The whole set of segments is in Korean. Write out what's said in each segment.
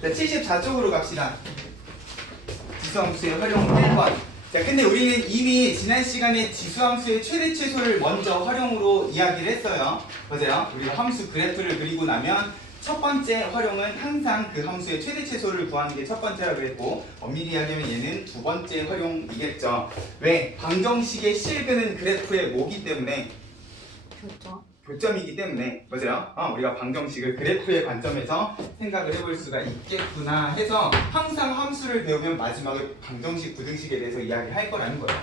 자, 74쪽으로 갑시다. 지수함수의 활용 1번. 자, 근데 우리는 이미 지난 시간에 지수함수의 최대 최소를 먼저 활용으로 이야기를 했어요. 맞아요? 우리가 함수 그래프를 그리고 나면 첫 번째 활용은 항상 그 함수의 최대 최소를 구하는 게 첫 번째라고 했고, 엄밀히 이야기하면 얘는 두 번째 활용이겠죠. 왜? 방정식의 실근은 그래프의 모기 때문에, 교점이기 때문에, 맞아요? 우리가 방정식을 그래프의 관점에서 생각을 해볼 수가 있겠구나 해서 항상 함수를 배우면 마지막에 방정식, 부등식에 대해서 이야기할 거라는 거예요.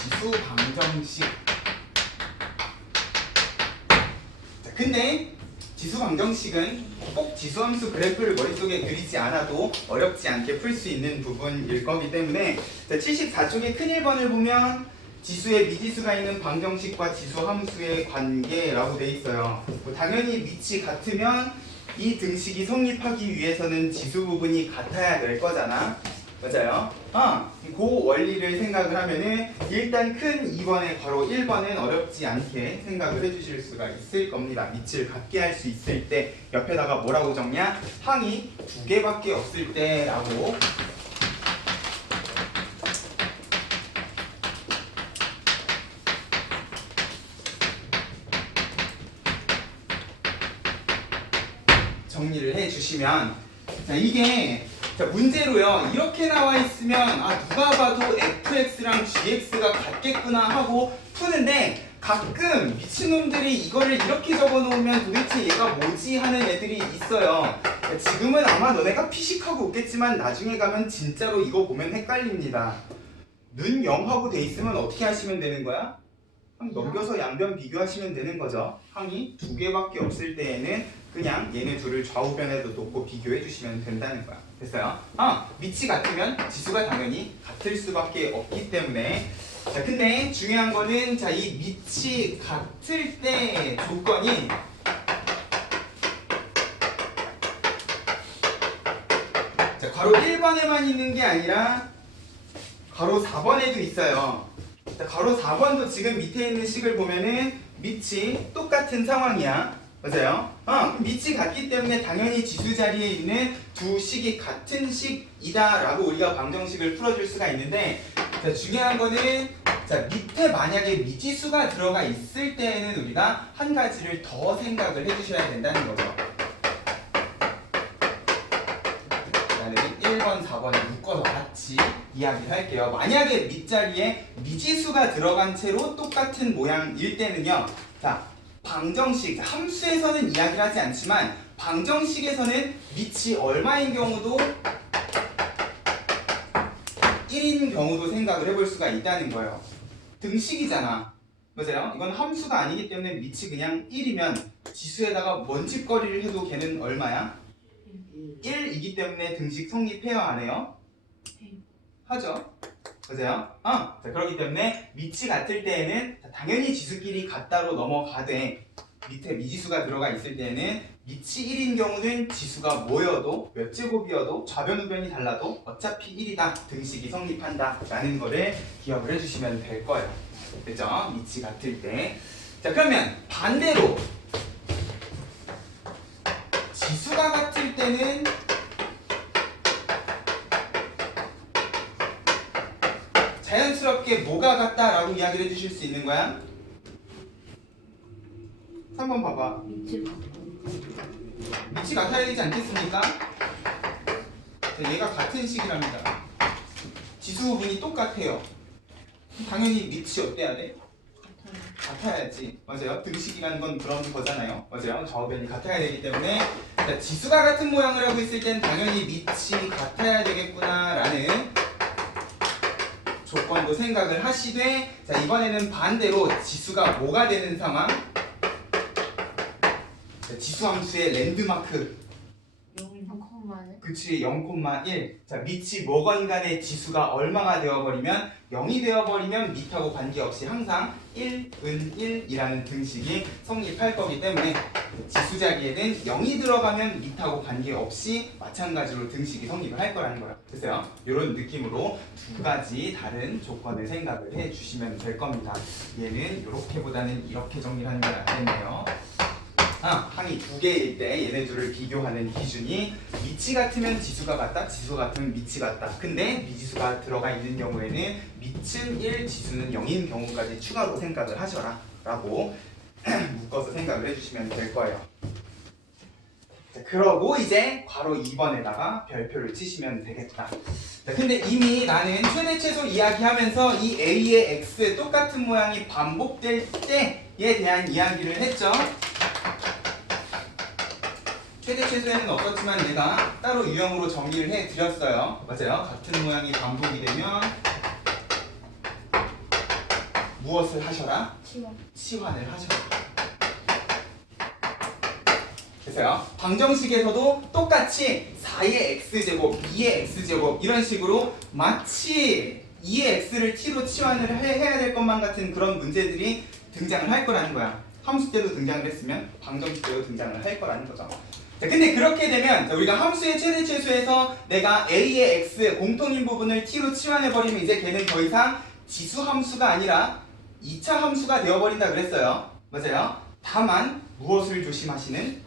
지수 방정식. 자, 근데 지수 방정식은 꼭 지수함수 그래프를 머릿속에 그리지 않아도 어렵지 않게 풀 수 있는 부분일 거기 때문에, 자, 74쪽의 큰 1번을 보면 지수에 미지수가 있는 방정식과 지수함수의 관계라고 돼 있어요. 당연히 밑이 같으면 이 등식이 성립하기 위해서는 지수 부분이 같아야 될 거잖아. 맞아요? 그 원리를 생각을 하면은 일단 큰 2번에 바로 1번은 어렵지 않게 생각을 해주실 수가 있을 겁니다. 밑을 같게 할 수 있을 때 옆에다가 뭐라고 적냐? 항이 두 개밖에 없을 때라고. 정리를 해주시면, 자, 이게 문제로요 이렇게 나와 있으면 누가 봐도 fx랑 gx가 같겠구나 하고 푸는데, 가끔 미친놈들이 이거를 이렇게 적어 놓으면 도대체 얘가 뭐지 하는 애들이 있어요. 지금은 아마 너네가 피식하고 웃겠지만 나중에 가면 진짜로 이거 보면 헷갈립니다. 눈 0하고 돼 있으면 어떻게 하시면 되는 거야? 넘겨서 양변 비교하시면 되는 거죠. 항이 두 개밖에 없을 때에는 그냥 얘네 둘을 좌우변에도 놓고 비교해 주시면 된다는 거야. 됐어요? 밑이 같으면 지수가 당연히 같을 수밖에 없기 때문에. 자, 근데 중요한 거는, 자, 이 밑이 같을 때 조건이, 자, 괄호 1번에만 있는 게 아니라 괄호 4번에도 있어요. 자, 괄호 4번도 지금 밑에 있는 식을 보면은 밑이 똑같은 상황이야. 맞아요? 밑이 같기 때문에 당연히 지수 자리에 있는 두 식이 같은 식이다 라고 우리가 방정식을 풀어줄 수가 있는데, 자, 중요한 거는, 자, 밑에 만약에 미지수가 들어가 있을 때에는 우리가 한 가지를 더 생각을 해주셔야 된다는 거죠. 나는 1번, 4번을 묶어서 같이 이야기를 할게요. 만약에 밑자리에 미지수가 들어간 채로 똑같은 모양일 때는요, 자, 방정식, 함수에서는 이야기를 하지 않지만 방정식에서는 밑이 얼마인 경우도 1인 경우도 생각을 해볼 수가 있다는 거예요. 등식이잖아. 맞아요? 이건 함수가 아니기 때문에 밑이 그냥 1이면 지수에다가 먼짓거리를 해도 걔는 얼마야? 1이기 때문에 등식 성립해요, 안 해요? 하죠? 맞아요? 자, 그렇기 때문에 밑이 같을 때에는 당연히 지수끼리 같다로 넘어가되, 밑에 미지수가 들어가 있을 때에는 밑이 1인 경우는 지수가 뭐여도 몇 제곱이어도 좌변 우변이 달라도 어차피 1이다. 등식이 성립한다 라는 거를 기억을 해주시면 될 거예요. 됐죠? 밑이 같을 때. 자, 그러면 반대로 지수가 같을 때는 자연스럽게 뭐가 같다라고 이야기를 해주실 수 있는 거야? 3번 봐봐. 밑이 같아야 되지 않겠습니까? 자, 얘가 같은 식이랍니다. 지수 부분이 똑같아요. 당연히 밑이 어때야 돼? 같아야지. 맞아요. 등식이라는 건 그런 거잖아요. 맞아요. 좌우변이 같아야 되기 때문에, 자, 지수가 같은 모양을 하고 있을 땐 당연히 밑이 같아야 되겠구나라는 조건도 생각을 하시되, 자, 이번에는 반대로 지수가 뭐가 되는 상황? 자, 지수 함수의 랜드마크. 0,1. 그치, 0,1. 자, 밑이 뭐건 간에 지수가 얼마가 되어버리면, 0이 되어버리면 밑하고 관계없이 항상 1은 1이라는 등식이 성립할 거기 때문에, 지수 자리에는 0이 들어가면 밑하고 관계없이 마찬가지로 등식이 성립을 할 거라는 거예요. 됐어요? 이런 느낌으로 두 가지 다른 조건을 생각을 해주시면 될 겁니다. 얘는 이렇게보다는 이렇게 정리를 하는 게 낫겠네요. 항이 두 개일 때 얘네 둘을 비교하는 기준이 미치 같으면 지수가 같다, 지수가 같으면 미치 같다. 근데 미지수가 들어가 있는 경우에는 미층 1, 지수는 0인 경우까지 추가로 생각을 하셔라 라고 묶어서 생각을 해주시면 될 거예요. 자, 그러고 이제 괄호 2번에다가 별표를 치시면 되겠다. 자, 근데 이미 나는 최대 최소 이야기하면서 이 A의 X 똑같은 모양이 반복될 때에 대한 이야기를 했죠. 최대 최소에는 없었지만 내가 따로 유형으로 정리를 해드렸어요. 맞아요. 같은 모양이 반복이 되면 무엇을 하셔라? 치환을 하셔라. 그래서요. 방정식에서도 똑같이 4의 x제곱, 2의 x제곱 이런 식으로 마치 2의 x를 t로 치환을 해야 될 것만 같은 그런 문제들이 등장을 할 거라는 거야. 함수 때도 등장을 했으면 방정식 때도 등장을 할 거라는 거죠. 자, 근데 그렇게 되면 우리가 함수의 최대 최소에서 내가 a의 x 공통인 부분을 t로 치환해버리면 이제 걔는 더 이상 지수 함수가 아니라 2차 함수가 되어버린다 그랬어요. 맞아요? 다만 무엇을 조심하시는?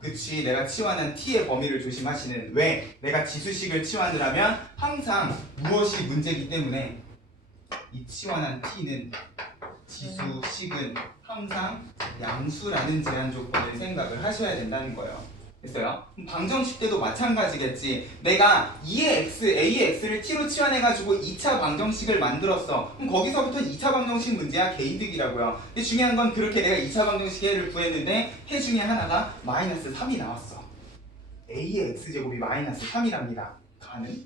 그치, 내가 치환한 t의 범위를 조심하시는. 왜? 내가 지수식을 치환을 하면 항상 무엇이 문제이기 때문에 이 치환한 t는 지수식은 항상 양수라는 제한 조건을 생각을 하셔야 된다는 거예요. 됐어요? 그럼 방정식 때도 마찬가지겠지. 내가 2의 x, a의 x를 t로 치환해가지고 2차 방정식을 만들었어. 그럼 거기서부터 2차 방정식 문제야 개이득이라고요. 근데 중요한 건 그렇게 내가 2차 방정식 해를 구했는데 해 중에 하나가 마이너스 3이 나왔어. a의 x제곱이 마이너스 3이랍니다. 가능?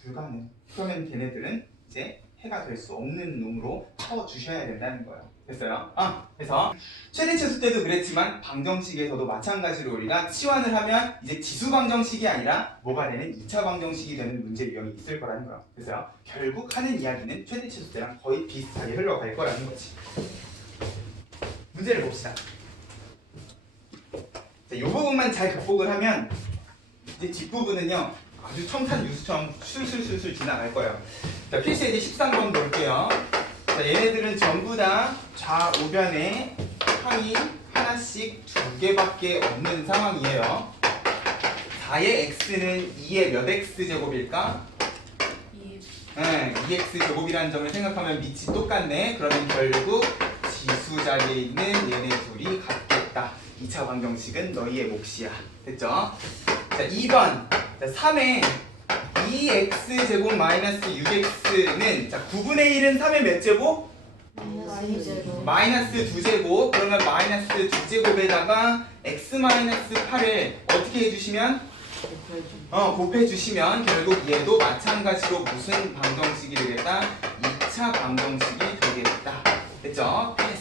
불가능. 그러면 걔네들은 이제 해가 될 수 없는 놈으로 쳐주셔야 된다는 거예요. 됐어요? 그래서 최대 최소 때도 그랬지만 방정식에서도 마찬가지로 우리가 치환을 하면 이제 지수 방정식이 아니라 뭐가 되는 2차 방정식이 되는 문제 유형이 있을 거라는 거예요. 그래서 결국 하는 이야기는 최대 최소 때랑 거의 비슷하게 흘러갈 거라는 거지. 문제를 봅시다. 자, 이 부분만 잘 극복을 하면 이제 뒷부분은요 아주 청산유수처럼 술술술술 지나갈 거예요. 자, 필수예제 13번 볼게요. 자, 얘네들은 전부 다 좌우변에 항이 하나씩 두 개밖에 없는 상황이에요. 4의 x는 2의 몇 x제곱일까? 2x제곱이라는 점을 생각하면 밑이 똑같네. 그러면 결국 지수 자리에 있는 얘네 둘이 같겠다. 2차 방정식은 너희의 몫이야. 됐죠? 자, 2번. 자, 3의 2x제곱 마이너스 6x는 자 9분의 1은 3의 몇 제곱? 마이너스 2제곱. 그러면 마이너스 2제곱에다가 x 마이너스 8을 어떻게 해주시면? 곱해주시면 결국 얘도 마찬가지로 무슨 방정식이 되겠다? 2차 방정식이 되겠다. 됐죠? 패스.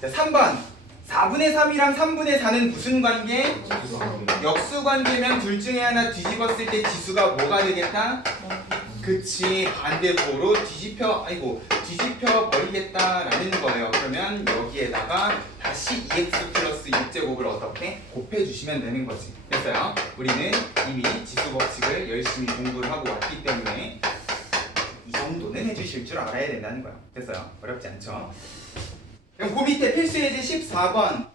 자 3번 4분의 3이랑 3분의 4는 무슨 관계? 역수 관계면 둘 중에 하나 뒤집었을 때 지수가 뭐가 되겠다? 그치, 반대보로 뒤집혀 버리겠다라는 거예요. 그러면 여기에다가 다시 2x 플러스 6제곱을 어떻게 곱해주시면 되는 거지. 됐어요? 우리는 이미 지수 법칙을 열심히 공부를 하고 왔기 때문에 이 정도는 해주실 줄 알아야 된다는 거예요. 됐어요? 어렵지 않죠? 그럼 그 밑에 필수예제 14번.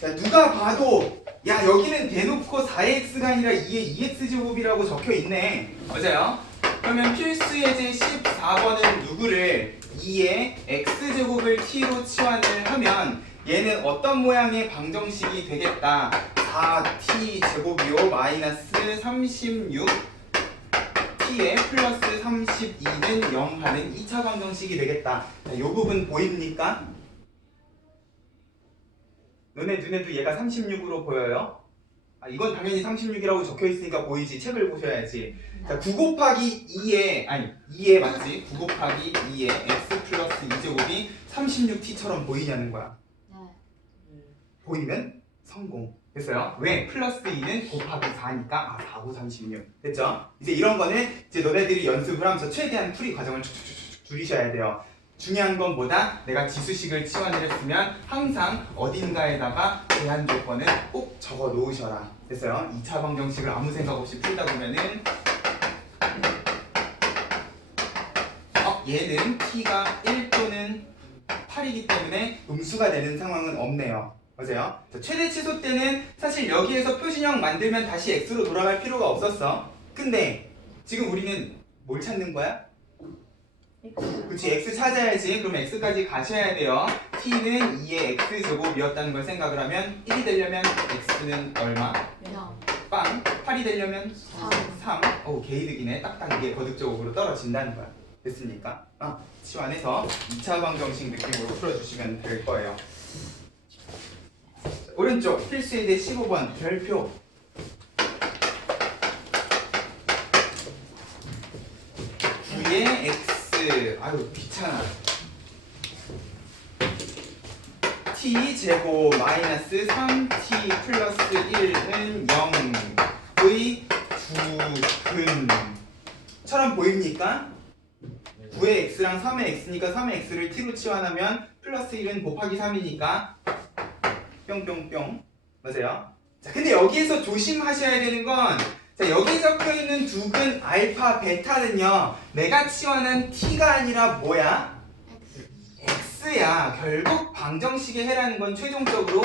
자, 누가 봐도 야 여기는 대놓고 4x가 아니라 2의 2x제곱이라고 적혀있네. 맞아요? 그러면 필수예제 14번은 누구를 2의 x제곱을 t로 치환을 하면 얘는 어떤 모양의 방정식이 되겠다. 4t제곱이요 마이너스 36 t에 플러스 32는 0 하는 2차 방정식이 되겠다. 자, 이 부분 보입니까? 너네 눈에도 얘가 36으로 보여요? 이건 당연히 36이라고 적혀있으니까 보이지. 책을 보셔야지. 자, 9 곱하기 2에 맞지? 9 곱하기 2에 x 플러스 2제곱이 36t처럼 보이냐는 거야. 보이면 성공. 됐어요? 왜? 플러스 2는 곱하기 4니까 4, 9, 36. 됐죠? 이제 이런 거는 이제 너네들이 연습을 하면서 최대한 풀이 과정을 쭉쭉쭉 줄이셔야 돼요. 중요한 건 뭐다? 내가 지수식을 치환을 했으면 항상 어딘가에다가 제한 조건을 꼭 적어 놓으셔라. 됐어요? 2차 방정식을 아무 생각 없이 풀다 보면은 얘는 t가 1 또는 8이기 때문에 음수가 되는 상황은 없네요. 맞아요? 자, 최대 치소 때는 사실 여기에서 표준형 만들면 다시 x로 돌아갈 필요가 없었어. 근데 지금 우리는 뭘 찾는 거야? X. 그치, x 찾아야지. 그럼 x까지 가셔야 돼요. t는 2의 x제곱이었다는 걸 생각을 하면 1이 되려면 x는 얼마? 0. 빵. 8이 되려면 3. 3. 오, 개이득이네. 딱딱 이게 거듭적으로 떨어진다는 거야. 됐습니까? 치환해서 2차 방정식 느낌으로 풀어주시면 될 거예요. 자, 오른쪽 필수예제 15번 별표. V의 x. 아유 귀찮아. t 제곱 마이너스 3t 플러스 1은 0의 9근처럼 보입니까? 9의 x랑 3의 x니까 3의 x를 t로 치환하면 플러스 1은 곱하기 3이니까 뿅뿅뿅. 맞아요? 자, 근데 여기에서 조심하셔야 되는 건 자, 여기 적혀있는 두근 알파 베타는요 내가 치환한 t가 아니라 뭐야? x야. 결국 방정식에 해라는 건 최종적으로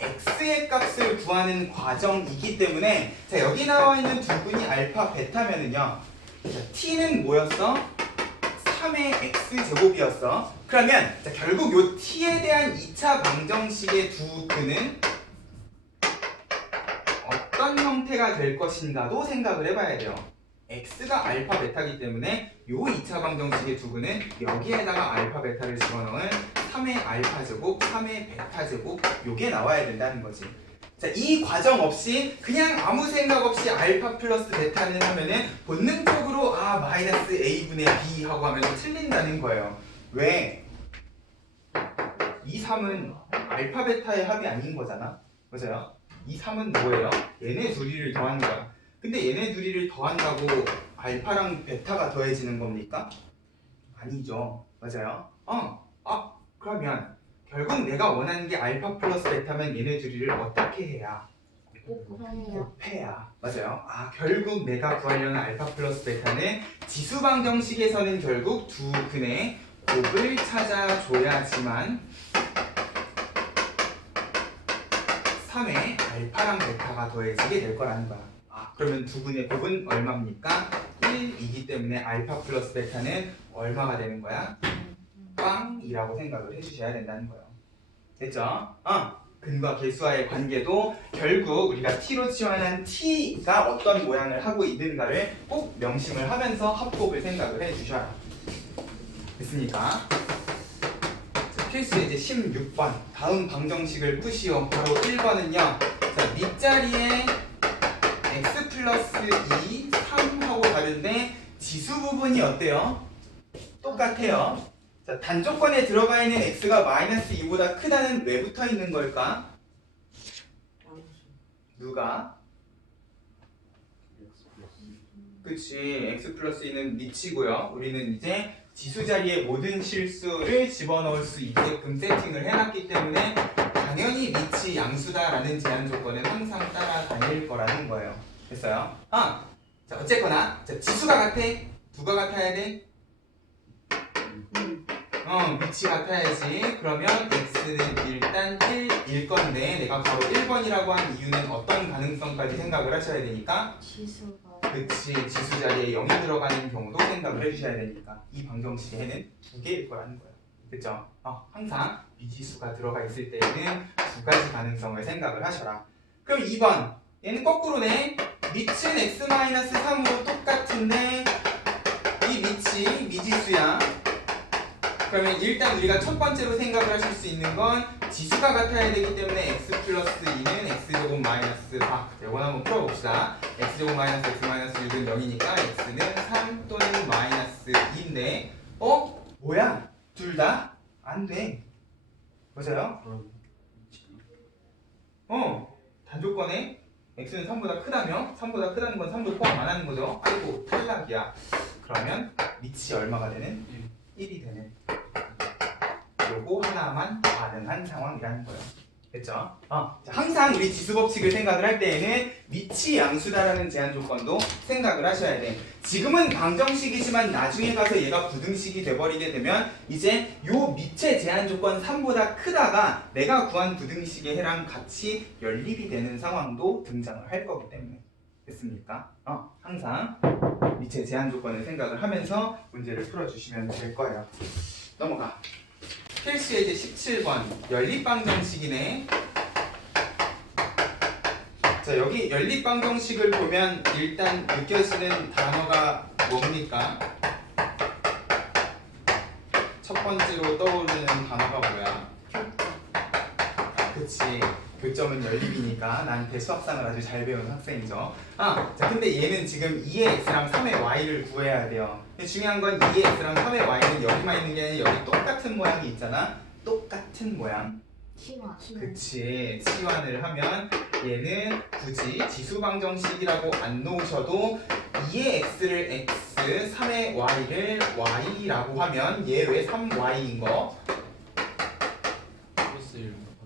x의 값을 구하는 과정이기 때문에 자, 여기 나와 있는 두근이 알파 베타면은요 자, t는 뭐였어? 3의 x제곱이었어. 그러면 자, 결국 요 t에 대한 2차 방정식의 두근은 어떤 형태가 될 것인가도 생각을 해봐야 돼요. x가 알파 베타이기 때문에 요 2차 방정식의 두근은 여기에다가 알파 베타를 집어넣은 3의 알파 제곱, 3의 베타 제곱 요게 나와야 된다는 거지. 자, 이 과정 없이 그냥 아무 생각 없이 알파 플러스 베타는 하면은 본능적으로 마이너스 a분의 b 하고 하면서 틀린다는 거예요. 왜? 이 3은 알파 베타의 합이 아닌 거잖아. 맞아요? 이 3은 뭐예요? 얘네 둘이를 더한 거야. 근데 얘네 둘이를 더한다고 알파랑 베타가 더해지는 겁니까? 아니죠. 맞아요? 그러면 결국 내가 원하는 게 알파 플러스 베타면 얘네 둘이를 어떻게 해야? 곱해야. 맞아요? 결국 내가 구하려는 알파 플러스 베타는 지수 방정식에서는 결국 두 근의 곱을 찾아줘야지만 3의 알파랑 베타가 더해지게 될 거라는 거야. 그러면 두 근의 곱은 얼마입니까? 1이기 때문에 알파 플러스 베타는 얼마가 되는 거야? 빵이라고 생각을 해주셔야 된다는 거예요. 됐죠? 근과 계수와의 관계도 결국 우리가 t로 치환한 t가 어떤 모양을 하고 있는가를 꼭 명심을 하면서 합곱을 생각을 해주셔라. 됐습니까? 필수 이제 16번 다음 방정식을 푸시오. 바로 1번은요 자, 밑자리에 x 플러스 2, 3하고 다른데 지수 부분이 어때요? 똑같아요. 자, 단조건에 들어가 있는 x가 마이너스 2보다 크다는 왜 붙어 있는 걸까? 누가? 그치, x 플러스 2는 밑이고요. 우리는 이제 지수 자리에 모든 실수를 집어넣을 수 있게끔 세팅을 해놨기 때문에 당연히 밑이 양수다라는 제한 조건은 항상 따라다닐 거라는 거예요. 됐어요? 자, 어쨌거나 자, 지수가 같아? 누가 같아야 돼? 밑이 같아야지. 그러면 x는 일단 1일 건데 내가 바로 1번이라고 한 이유는 어떤 가능성까지 생각을 하셔야 되니까? 지수가. 그치, 지수 자리에 0이 들어가는 경우도 생각을 해주셔야 되니까 이 방정식에는 두 개일 거라는 거예요. 그쵸? 항상 미지수가 들어가 있을 때에는 두 가지 가능성을 생각을 하셔라. 그럼 2번 얘는 거꾸로네. 밑은 x-3으로 똑같은데 이 밑이 미지수야. 그러면 일단 우리가 첫 번째로 생각을 하실 수 있는 건 지수가 같아야 되기 때문에 x 플러스 2는 x제곱 마이너스 4. 이건 한번 풀어봅시다. x제곱 마이너스 x 마이너스 6은 0이니까 x는 3 또는 마이너스 2인데 뭐야? 둘 다? 안 돼. 맞아요? 단조건에 x는 3보다 크다며? 3보다 크다는 건 3도 포함 안 하는 거죠? 아이고 탈락이야. 그러면 밑이 얼마가 되는? 1이 되는 요거 하나만 가능한 상황이라는 거예요. 됐죠? 자, 항상 우리 지수 법칙을 생각을 할 때에는 밑이 양수다라는 제한 조건도 생각을 하셔야 돼. 지금은 방정식이지만 나중에 가서 얘가 부등식이 돼버리게 되면 이제 요 밑의 제한 조건 3보다 크다가 내가 구한 부등식의 해랑 같이 연립이 되는 상황도 등장을 할 거기 때문에. 됐습니까? 항상 밑의 제한 조건을 생각을 하면서 문제를 풀어주시면 될 거예요. 넘어가. 필수 예제 17번 연립방정식이네. 자, 여기 연립방정식을 보면 일단 느껴지는 단어가 뭡니까? 첫 번째로 떠오르는 단어가 뭐야? 그치. 교점은 연립이니까 나한테 수학상을 아주 잘 배우는 학생이죠. 자, 근데 얘는 지금 2의 x랑 3의 y를 구해야 돼요. 근데 중요한 건 2의 x랑 3의 y는 여기만 있는 게 아니라 여기 똑같은 모양이 있잖아. 똑같은 모양. 치마. 그치. 치환을 하면 얘는 굳이 지수방정식이라고 안 놓으셔도 2의 x를 x, 3의 y를 y라고 하면 얘 왜 3y인 거?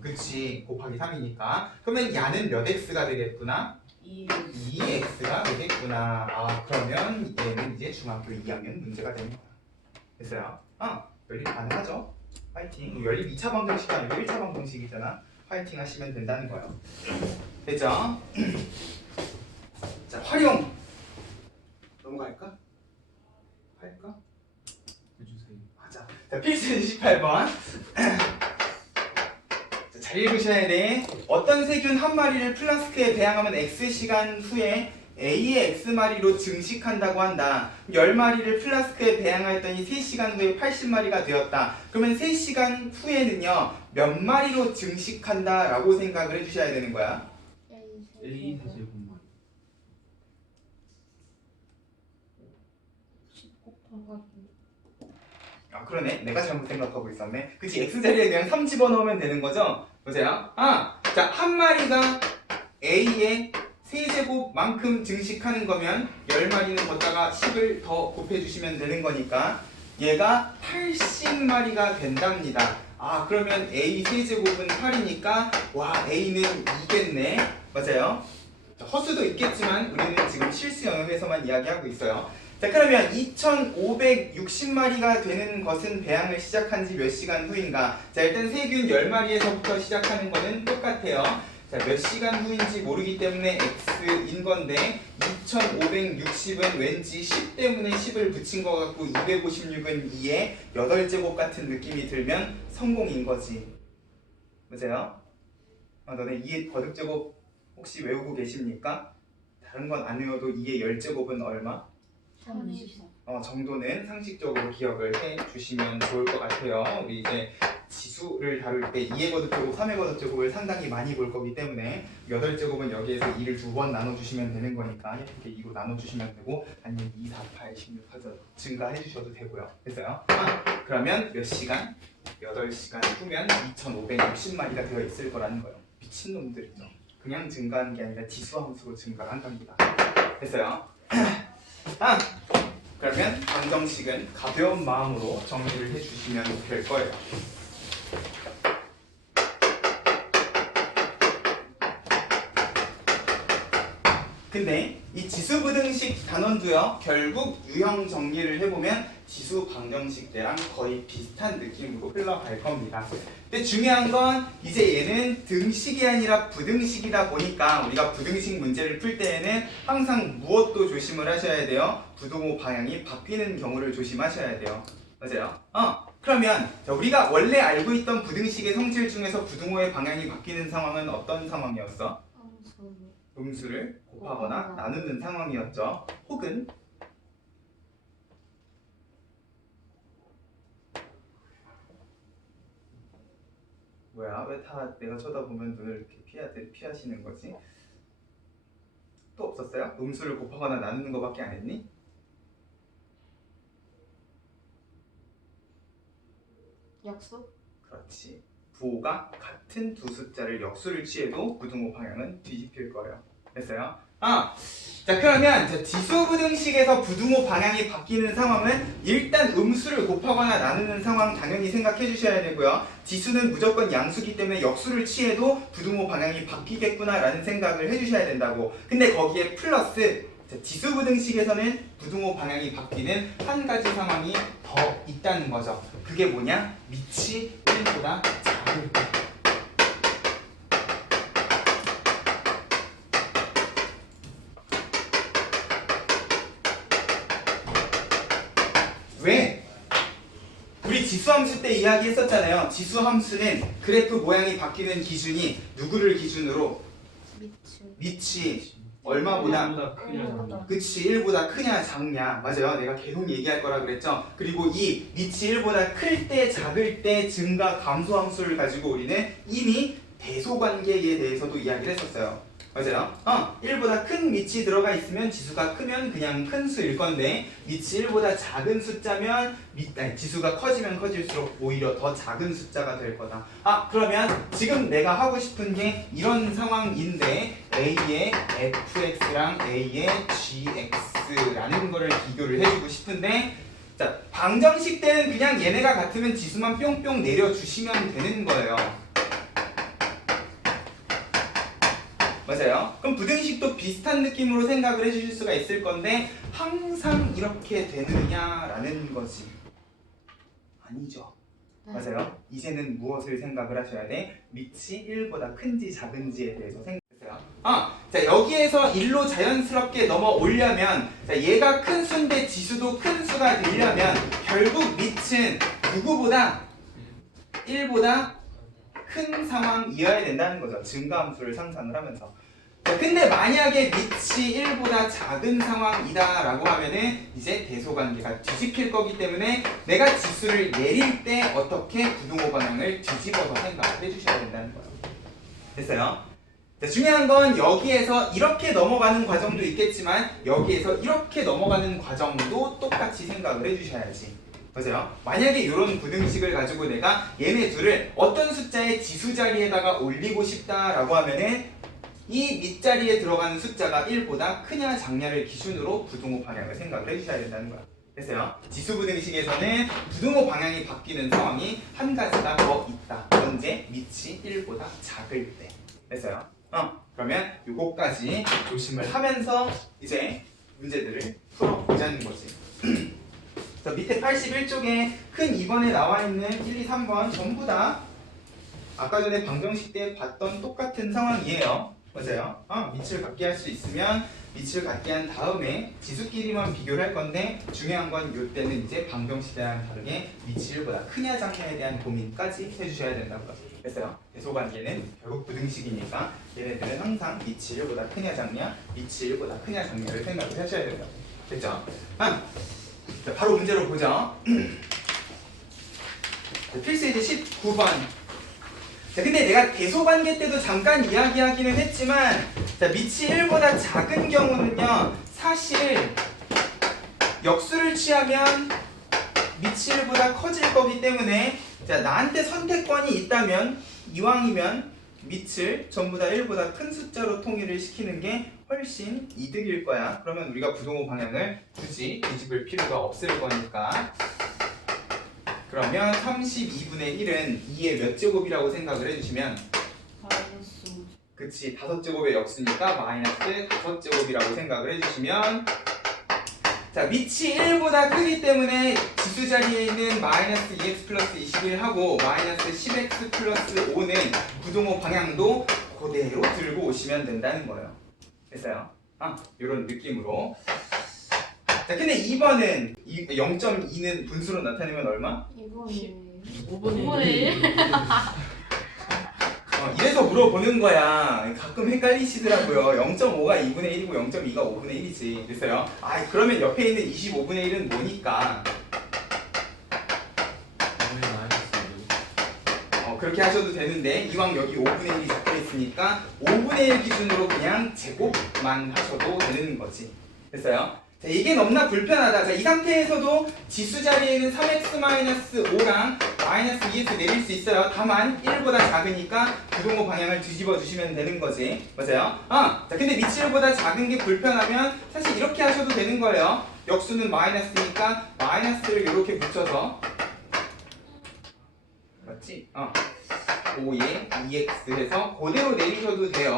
그치. 곱하기 3이니까. 그러면 야는 몇 x가 되겠구나? 2x가 되겠구나. 그러면 얘는 이제 중학교 2학년 문제가 되는 거야. 됐어요? 연립 가능하죠? 파이팅. 연립 2차 방정식이 아니고 1차 방정식이잖아. 파이팅 하시면 된다는 거예요. 됐죠? 자, 활용! 넘어갈까? 할까? 해주세요. 맞아. 자, 필수 18번. 잘 읽으셔야 돼. 어떤 세균 한 마리를 플라스크에 배양하면 X시간 후에 A의 X마리로 증식한다고 한다. 10마리를 플라스크에 배양하였더니 3시간 후에 80마리가 되었다. 그러면 3시간 후에는요, 몇 마리로 증식한다 라고 생각을 해주셔야 되는 거야. A 세제곱만. 그러네. 내가 잘못 생각하고 있었네. 그치, X자리에 그냥 3 집어넣으면 되는 거죠? 보세요. 자, 한 마리가 A의 세제곱만큼 증식하는 거면 10마리는 걷다가 10을 더 곱해주시면 되는 거니까 얘가 80마리가 된답니다. 그러면 A 세제곱은 8이니까 와, A는 2겠네. 맞아요? 자, 허수도 있겠지만 우리는 지금 실수 영역에서만 이야기하고 있어요. 자, 그러면 2560마리가 되는 것은 배양을 시작한 지 몇 시간 후인가? 자, 일단 세균 10마리에서부터 시작하는 거는 똑같아요. 자, 몇 시간 후인지 모르기 때문에 x인 건데 2560은 왠지 10 때문에 10을 붙인 것 같고 256은 2의 8제곱 같은 느낌이 들면 성공인 거지. 맞아요? 너네 2의 거듭제곱 혹시 외우고 계십니까? 다른 건 안 외워도 2의 10제곱은 얼마? 324. 정도는 상식적으로 기억을 해 주시면 좋을 것 같아요. 우리 이제 지수를 다룰 때 2의 거듭제곱, 3의 거듭제곱을 상당히 많이 볼 거기 때문에 8제곱은 여기에서 2를 2번 나눠주시면 되는 거니까 이렇게 2로 나눠주시면 되고 아니면 2, 4, 8, 16 해서 증가해 주셔도 되고요. 됐어요? 그러면 몇 시간? 8시간 후면 2560마리가 되어 있을 거라는 거예요. 미친놈들이죠. 그냥 증가하는 게 아니라 지수함수로 증가한 겁니다. 됐어요? 그러면 방정식은 가벼운 마음으로 정리를 해주시면 될 거예요. 근데 이 지수부등식 단원도요, 결국 유형 정리를 해보면 지수 방정식 때랑 거의 비슷한 느낌으로 흘러갈 겁니다. 근데 중요한 건 이제 얘는 등식이 아니라 부등식이다 보니까 우리가 부등식 문제를 풀 때에는 항상 무엇도 조심을 하셔야 돼요. 부등호 방향이 바뀌는 경우를 조심하셔야 돼요. 맞아요? 그러면 자, 우리가 원래 알고 있던 부등식의 성질 중에서 부등호의 방향이 바뀌는 상황은 어떤 상황이었어? 음수를 곱하거나 나누는 상황이었죠. 혹은 뭐야? 왜 다 내가 쳐다보면 눈을 이렇게 피하시는 거지? 또 없었어요? 음수를 곱하거나 나누는 거밖에 안 했니? 약수? 그렇지. 부호가 같은 두 숫자를 역수를 취해도 부등호 방향은 뒤집힐 거예요. 됐어요? 자 그러면 지수부등식에서 부등호 방향이 바뀌는 상황은 일단 음수를 곱하거나 나누는 상황 당연히 생각해 주셔야 되고요. 지수는 무조건 양수기 때문에 역수를 취해도 부등호 방향이 바뀌겠구나 라는 생각을 해주셔야 된다고. 근데 거기에 플러스 지수부등식에서는 부등호 방향이 바뀌는 한 가지 상황이 더 있다는 거죠. 그게 뭐냐? 밑이 1보다 작을 때. 왜? 우리 지수함수 때 이야기했었잖아요. 지수함수는 그래프 모양이 바뀌는 기준이 누구를 기준으로? 밑이 얼마보다? 크냐? 그치 1보다 크냐 작냐. 맞아요. 내가 계속 얘기할 거라 그랬죠. 그리고 이 밑이 1보다 클 때 작을 때 증가 감소 함수를 가지고 우리는 이미 대소관계에 대해서도 이야기를 했었어요. 맞아요. 1보다 큰 밑이 들어가 있으면 지수가 크면 그냥 큰 수일 건데 밑이 1보다 작은 숫자면 지수가 커지면 커질수록 오히려 더 작은 숫자가 될 거다. 그러면 지금 내가 하고 싶은 게 이런 상황인데 A의 fx랑 A의 gx라는 거를 비교를 해주고 싶은데 자 방정식 때는 그냥 얘네가 같으면 지수만 뿅뿅 내려주시면 되는 거예요. 맞아요. 그럼 부등식도 비슷한 느낌으로 생각을 해주실 수가 있을 건데 항상 이렇게 되느냐라는 거지. 아니죠. 네. 맞아요. 이제는 무엇을 생각을 하셔야 돼? 밑이 1보다 큰지 작은지에 대해서 생각했어요. 자 여기에서 1로 자연스럽게 넘어오려면 자 얘가 큰 수인데 지수도 큰 수가 되려면 결국 밑은 누구보다 1보다 큰 상황이어야 된다는 거죠. 증가함수를 상상을 하면서. 자, 근데 만약에 밑이 1보다 작은 상황이다 라고 하면은 이제 대소관계가 뒤집힐 거기 때문에 내가 지수를 내릴 때 어떻게 부등호 방향을 뒤집어서 생각을 해주셔야 된다는 거예요. 됐어요? 자, 중요한 건 여기에서 이렇게 넘어가는 과정도 있겠지만 여기에서 이렇게 넘어가는 과정도 똑같이 생각을 해주셔야지. 맞아요? 만약에 이런 부등식을 가지고 내가 얘네 둘을 어떤 숫자의 지수 자리에다가 올리고 싶다라고 하면은 이 밑자리에 들어가는 숫자가 1보다 크냐 작냐를 기준으로 부등호 방향을 생각을 해주셔야 된다는 거야. 됐어요? 지수 부등식에서는 부등호 방향이 바뀌는 상황이 한 가지가 더 있다. 언제? 밑이 1보다 작을 때. 됐어요? 그러면 요거까지 조심을 하면서 이제 문제들을 풀어보자는 거지. 자, 밑에 81쪽에 큰 2번에 나와 있는 1, 2, 3번 전부 다 아까 전에 방정식 때 봤던 똑같은 상황이에요. 맞아요. 밑을 갖게 할 수 있으면 밑을 갖게 한 다음에 지수끼리만 비교를 할 건데 중요한 건 이때는 이제 방정식 때랑 다르게 밑이 1보다 크냐 작냐에 대한 고민까지 해주셔야 된다고 했어요. 대소관계는 결국 부등식이니까 얘네들은 항상 밑이 1보다 크냐 작냐, 밑이 1보다 크냐 작냐를 생각을 하셔야 된다. 됐죠? 자, 바로 문제로 보죠. 필수이제 19번. 자, 근데 내가 대소관계 때도 잠깐 이야기하기는 했지만 자, 밑이 1보다 작은 경우는요 사실 역수를 취하면 밑이 1보다 커질 거기 때문에 자, 나한테 선택권이 있다면 이왕이면 밑을 전부 다 1보다 큰 숫자로 통일을 시키는 게 훨씬 이득일 거야. 그러면 우리가 부등호 방향을 굳이 뒤집을 필요가 없을 거니까. 그러면 32분의 1은 2의 몇 제곱이라고 생각을 해주시면 그치 5제곱의 역수니까 마이너스 5제곱이라고 생각을 해주시면 자 밑이 1보다 크기 때문에 지수 자리에 있는 마이너스 2x 플러스 21하고 마이너스 10x 플러스 5는 부등호 방향도 그대로 들고 오시면 된다는 거예요. 됐어요? 이런 느낌으로. 자, 근데 2번은 0.2는 분수로 나타내면 얼마? 5분의 1. 이래서 물어보는 거야. 가끔 헷갈리시더라고요. 0.5가 2분의 1이고 0.2가 5분의 1이지. 됐어요? 그러면 옆에 있는 25분의 1은 뭐니까? 그렇게 하셔도 되는데 이왕 여기 5분의 1이 적혀 있으니까 5분의 1 기준으로 그냥 제곱만 하셔도 되는 거지. 됐어요? 자, 이게 너무나 불편하다. 자, 이 상태에서도 지수 자리에는 3x-5랑 마이너스 2x 내릴 수 있어요. 다만 1보다 작으니까 부동호 방향을 뒤집어 주시면 되는 거지. 맞아요? 자, 근데 밑이 1보다 작은 게 불편하면 사실 이렇게 하셔도 되는 거예요. 역수는 마이너스니까 마이너스를 이렇게 붙여서 맞지? 5에 2x 해서 그대로 내리셔도 돼요.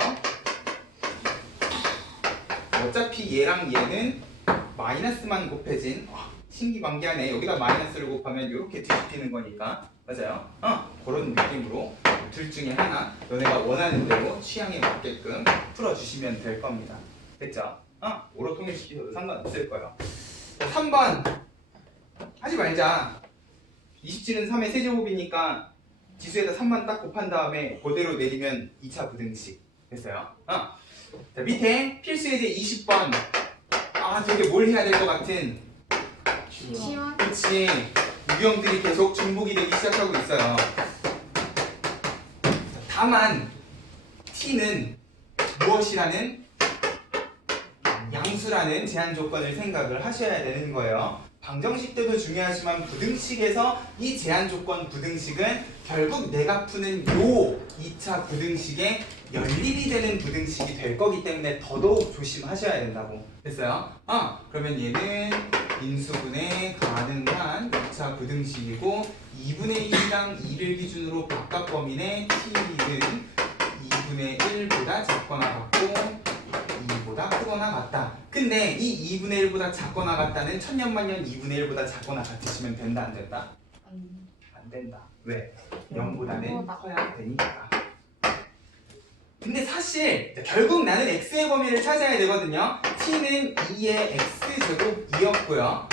어차피 얘랑 얘는 마이너스만 곱해진 신기방기하네. 여기다 마이너스를 곱하면 이렇게 뒤집히는 거니까. 맞아요? 그런 느낌으로 둘 중에 하나 너네가 원하는 대로 취향에 맞게끔 풀어주시면 될 겁니다. 됐죠? 오로 통일시키셔도 상관없을 거예요. 3번 하지 말자. 20지는 3의 세제곱이니까 지수에다 3만 딱 곱한 다음에 그대로 내리면 2차 부등식. 됐어요? 자, 밑에 필수 예제 20번. 되게 뭘 해야 될 것 같은. 시원. 그치. 유형들이 계속 중복이 되기 시작하고 있어요. 다만 t는 무엇이라는 양수라는 제한 조건을 생각을 하셔야 되는 거예요. 방정식 때도 중요하지만 부등식에서 이 제한 조건 부등식은 결국 내가 푸는 요 2차 부등식의 연립이 되는 부등식이 될 거기 때문에 더더욱 조심하셔야 된다고. 됐어요? 그러면 얘는 인수분해 가능한 2차 부등식이고 2분의 1이랑 2를 기준으로 바깥 범위내 t는 2분의 1보다 작거나 같고 2보다 크거나 같다. 근데 이 2분의 1보다 작거나 같다는 천년만년 2분의 1보다 작거나 같으시면 된다 안 된다? 안 된다. 왜? 0보다는 커야 되니까. 근데 사실 결국 나는 x의 범위를 찾아야 되거든요. t는 2의 x제곱이었고요.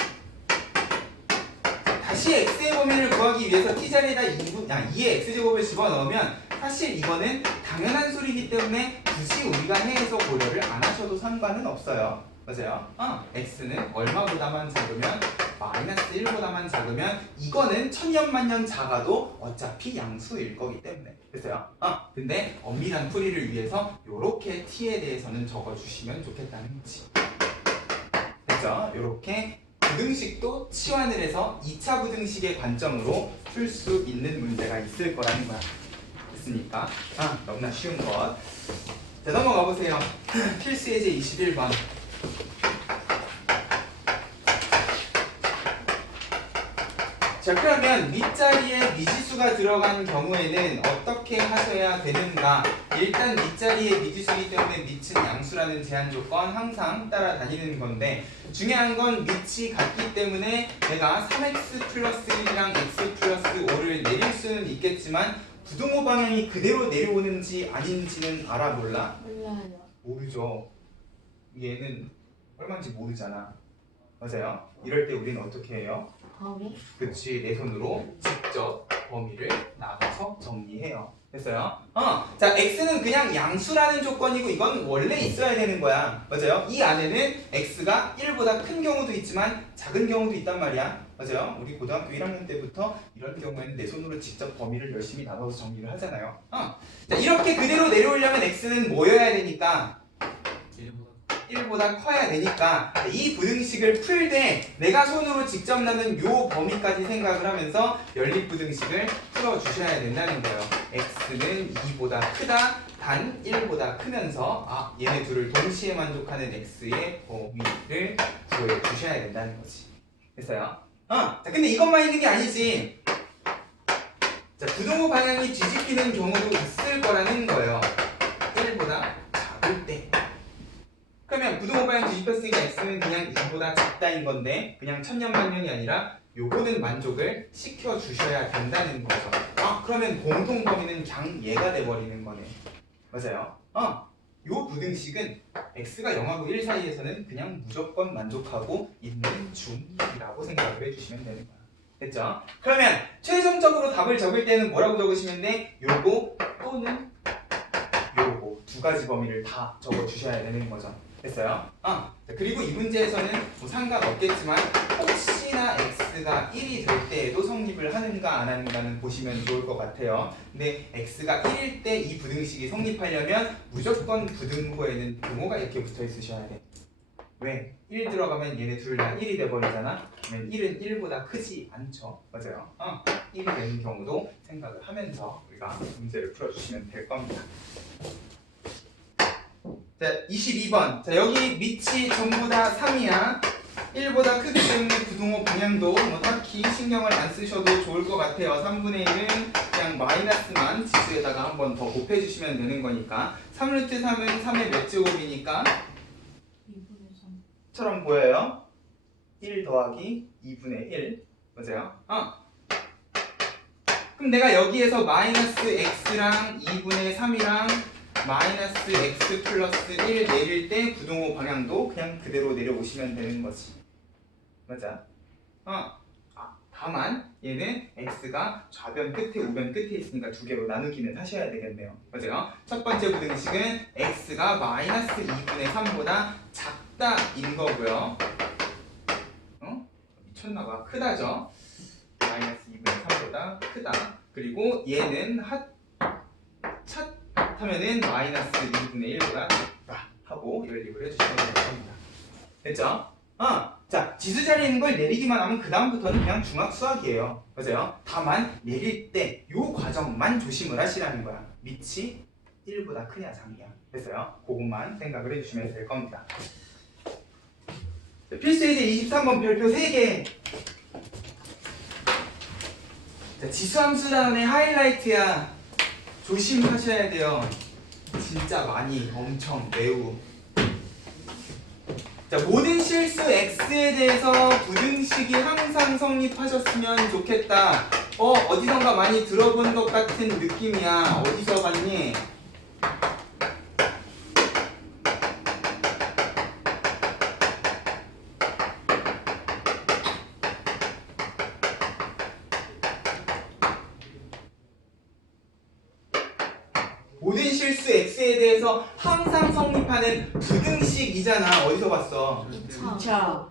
다시 x의 범위를 구하기 위해서 t 자리에다 2의 x제곱을 집어넣으면 사실 이거는 당연한 소리이기 때문에 굳이 우리가 해서 고려를 안 하셔도 상관은 없어요. 맞아요? x는 얼마보다만 작으면 마이너스 1보다만 작으면 이거는 천년만년 작아도 어차피 양수일 거기 때문에. 됐어요? 근데 엄밀한 풀이를 위해서 요렇게 t에 대해서는 적어주시면 좋겠다는 거지. 됐죠? 요렇게 부등식도 치환을 해서 2차 부등식의 관점으로 풀 수 있는 문제가 있을 거라는 거야. 됐습니까? 너무나 쉬운 것. 자, 넘어가 보세요. 필수 예제 21번. 자, 그러면 밑자리에 미지수가 들어간 경우에는 어떻게 하셔야 되는가? 일단 밑자리에 미지수이기 때문에 밑은 양수라는 제한 조건 항상 따라다니는 건데 중요한 건 밑이 같기 때문에 내가 3x 플러스 1이랑 x 플러스 5를 내릴 수는 있겠지만 부동호 방향이 그대로 내려오는지 아닌지는 알아 몰라? 몰라요. 모르죠. 얘는 얼마인지 모르잖아. 맞아요? 이럴 때 우리는 어떻게 해요? 범위? 그치, 내 손으로 직접 범위를 나눠서 정리해요. 됐어요? 자, x는 그냥 양수라는 조건이고 이건 원래 있어야 되는 거야. 맞아요? 이 안에는 x가 1보다 큰 경우도 있지만 작은 경우도 있단 말이야. 맞아요? 우리 고등학교 1학년 때부터 이런 경우에는 내 손으로 직접 범위를 열심히 나눠서 정리를 하잖아요. 자, 이렇게 그대로 내려오려면 x는 뭐여야 되니까? 1보다 커야 되니까 이 부등식을 풀 때 내가 손으로 직접 나눈 요 범위까지 생각을 하면서 연립 부등식을 풀어주셔야 된다는 거예요. x는 2보다 크다, 단 1보다 크면서 얘네 둘을 동시에 만족하는 x의 범위를 구해 주셔야 된다는 거지. 됐어요? 자, 근데 이것만 있는 게 아니지. 자, 부동호 방향이 뒤집히는 경우도 있을 거라는 거예요. 1보다 작을 때. 그러면 부동호 방향 뒤집혔으니까 x는 그냥 2보다 작다인 건데 그냥 천년만년이 아니라 요거는 만족을 시켜주셔야 된다는 거죠. 그러면 공통 범위는 그냥 얘가 돼버리는 거네. 맞아요? 요 부등식은 x가 0하고 1 사이에서는 그냥 무조건 만족하고 있는 중이라고 생각을 해주시면 되는 거야. 됐죠? 그러면 최종적으로 답을 적을 때는 뭐라고 적으시면 돼? 요거 또는 요거 두 가지 범위를 다 적어주셔야 되는 거죠. 됐어요? 그리고 이 문제에서는 뭐 상관없겠지만 혹시나 x가 1이 될 때에도 성립을 하는가 안 하는가는 보시면 좋을 것 같아요. 근데 x가 1일 때 이 부등식이 성립하려면 무조건 부등호에는 등호가 이렇게 붙어 있으셔야 돼. 왜? 1 들어가면 얘네 둘 다 1이 돼버리잖아. 그러면 1은 1보다 크지 않죠. 맞아요. 1이 되는 경우도 생각을 하면서 우리가 문제를 풀어주시면 될 겁니다. 자, 22번. 자, 여기 밑이 전부 다 3이야. 1보다 크기 때문에 부등호 방향도 뭐 딱히 신경을 안 쓰셔도 좋을 것 같아요. 3분의 1은 그냥 마이너스만 지수에다가 한 번 더 곱해주시면 되는 거니까 3루트 3은 3의 몇 제곱이니까 2분의 3. 처럼 보여요. 1 더하기 2분의 1 맞아요? 그럼 내가 여기에서 마이너스 x랑 2분의 3이랑 마이너스 x 플러스 1 내릴 때 부등호 방향도 그냥 그대로 내려오시면 되는 거지. 맞아. 다만 얘는 x가 좌변 끝에 우변 끝에 있으니까 두 개로 나누기는 하셔야 되겠네요. 맞아요? 첫 번째 부등식은 x가 마이너스 2분의 3보다 작다인 거고요. 미쳤나봐. 크다죠? 마이너스 2분의 3보다 크다. 그리고 얘는 첫 하면은 마이너스 2분의 1보다 작다 하고 연립을 해주시면 될 겁니다. 됐죠? 자, 지수 자리에 있는 걸 내리기만 하면 그 다음부터는 그냥 중학 수학이에요. 맞아요? 다만 내릴 때 요 과정만 조심을 하시라는 거야. 밑이 1보다 크냐 작냐. 됐어요? 그것만 생각을 해주시면 될 겁니다. 필수 예제 23번 별표 3개. 자, 지수함수 단원의 하이라이트야. 조심하셔야 돼요. 진짜 많이, 엄청, 매우. 자, 모든 실수 x에 대해서 부등식이 항상 성립하셨으면 좋겠다. 어디선가 많이 들어본 것 같은 느낌이야. 어디서 봤니? 모든 실수 x에 대해서 항상 성립하는 부등식이잖아. 어디서 봤어? 2차.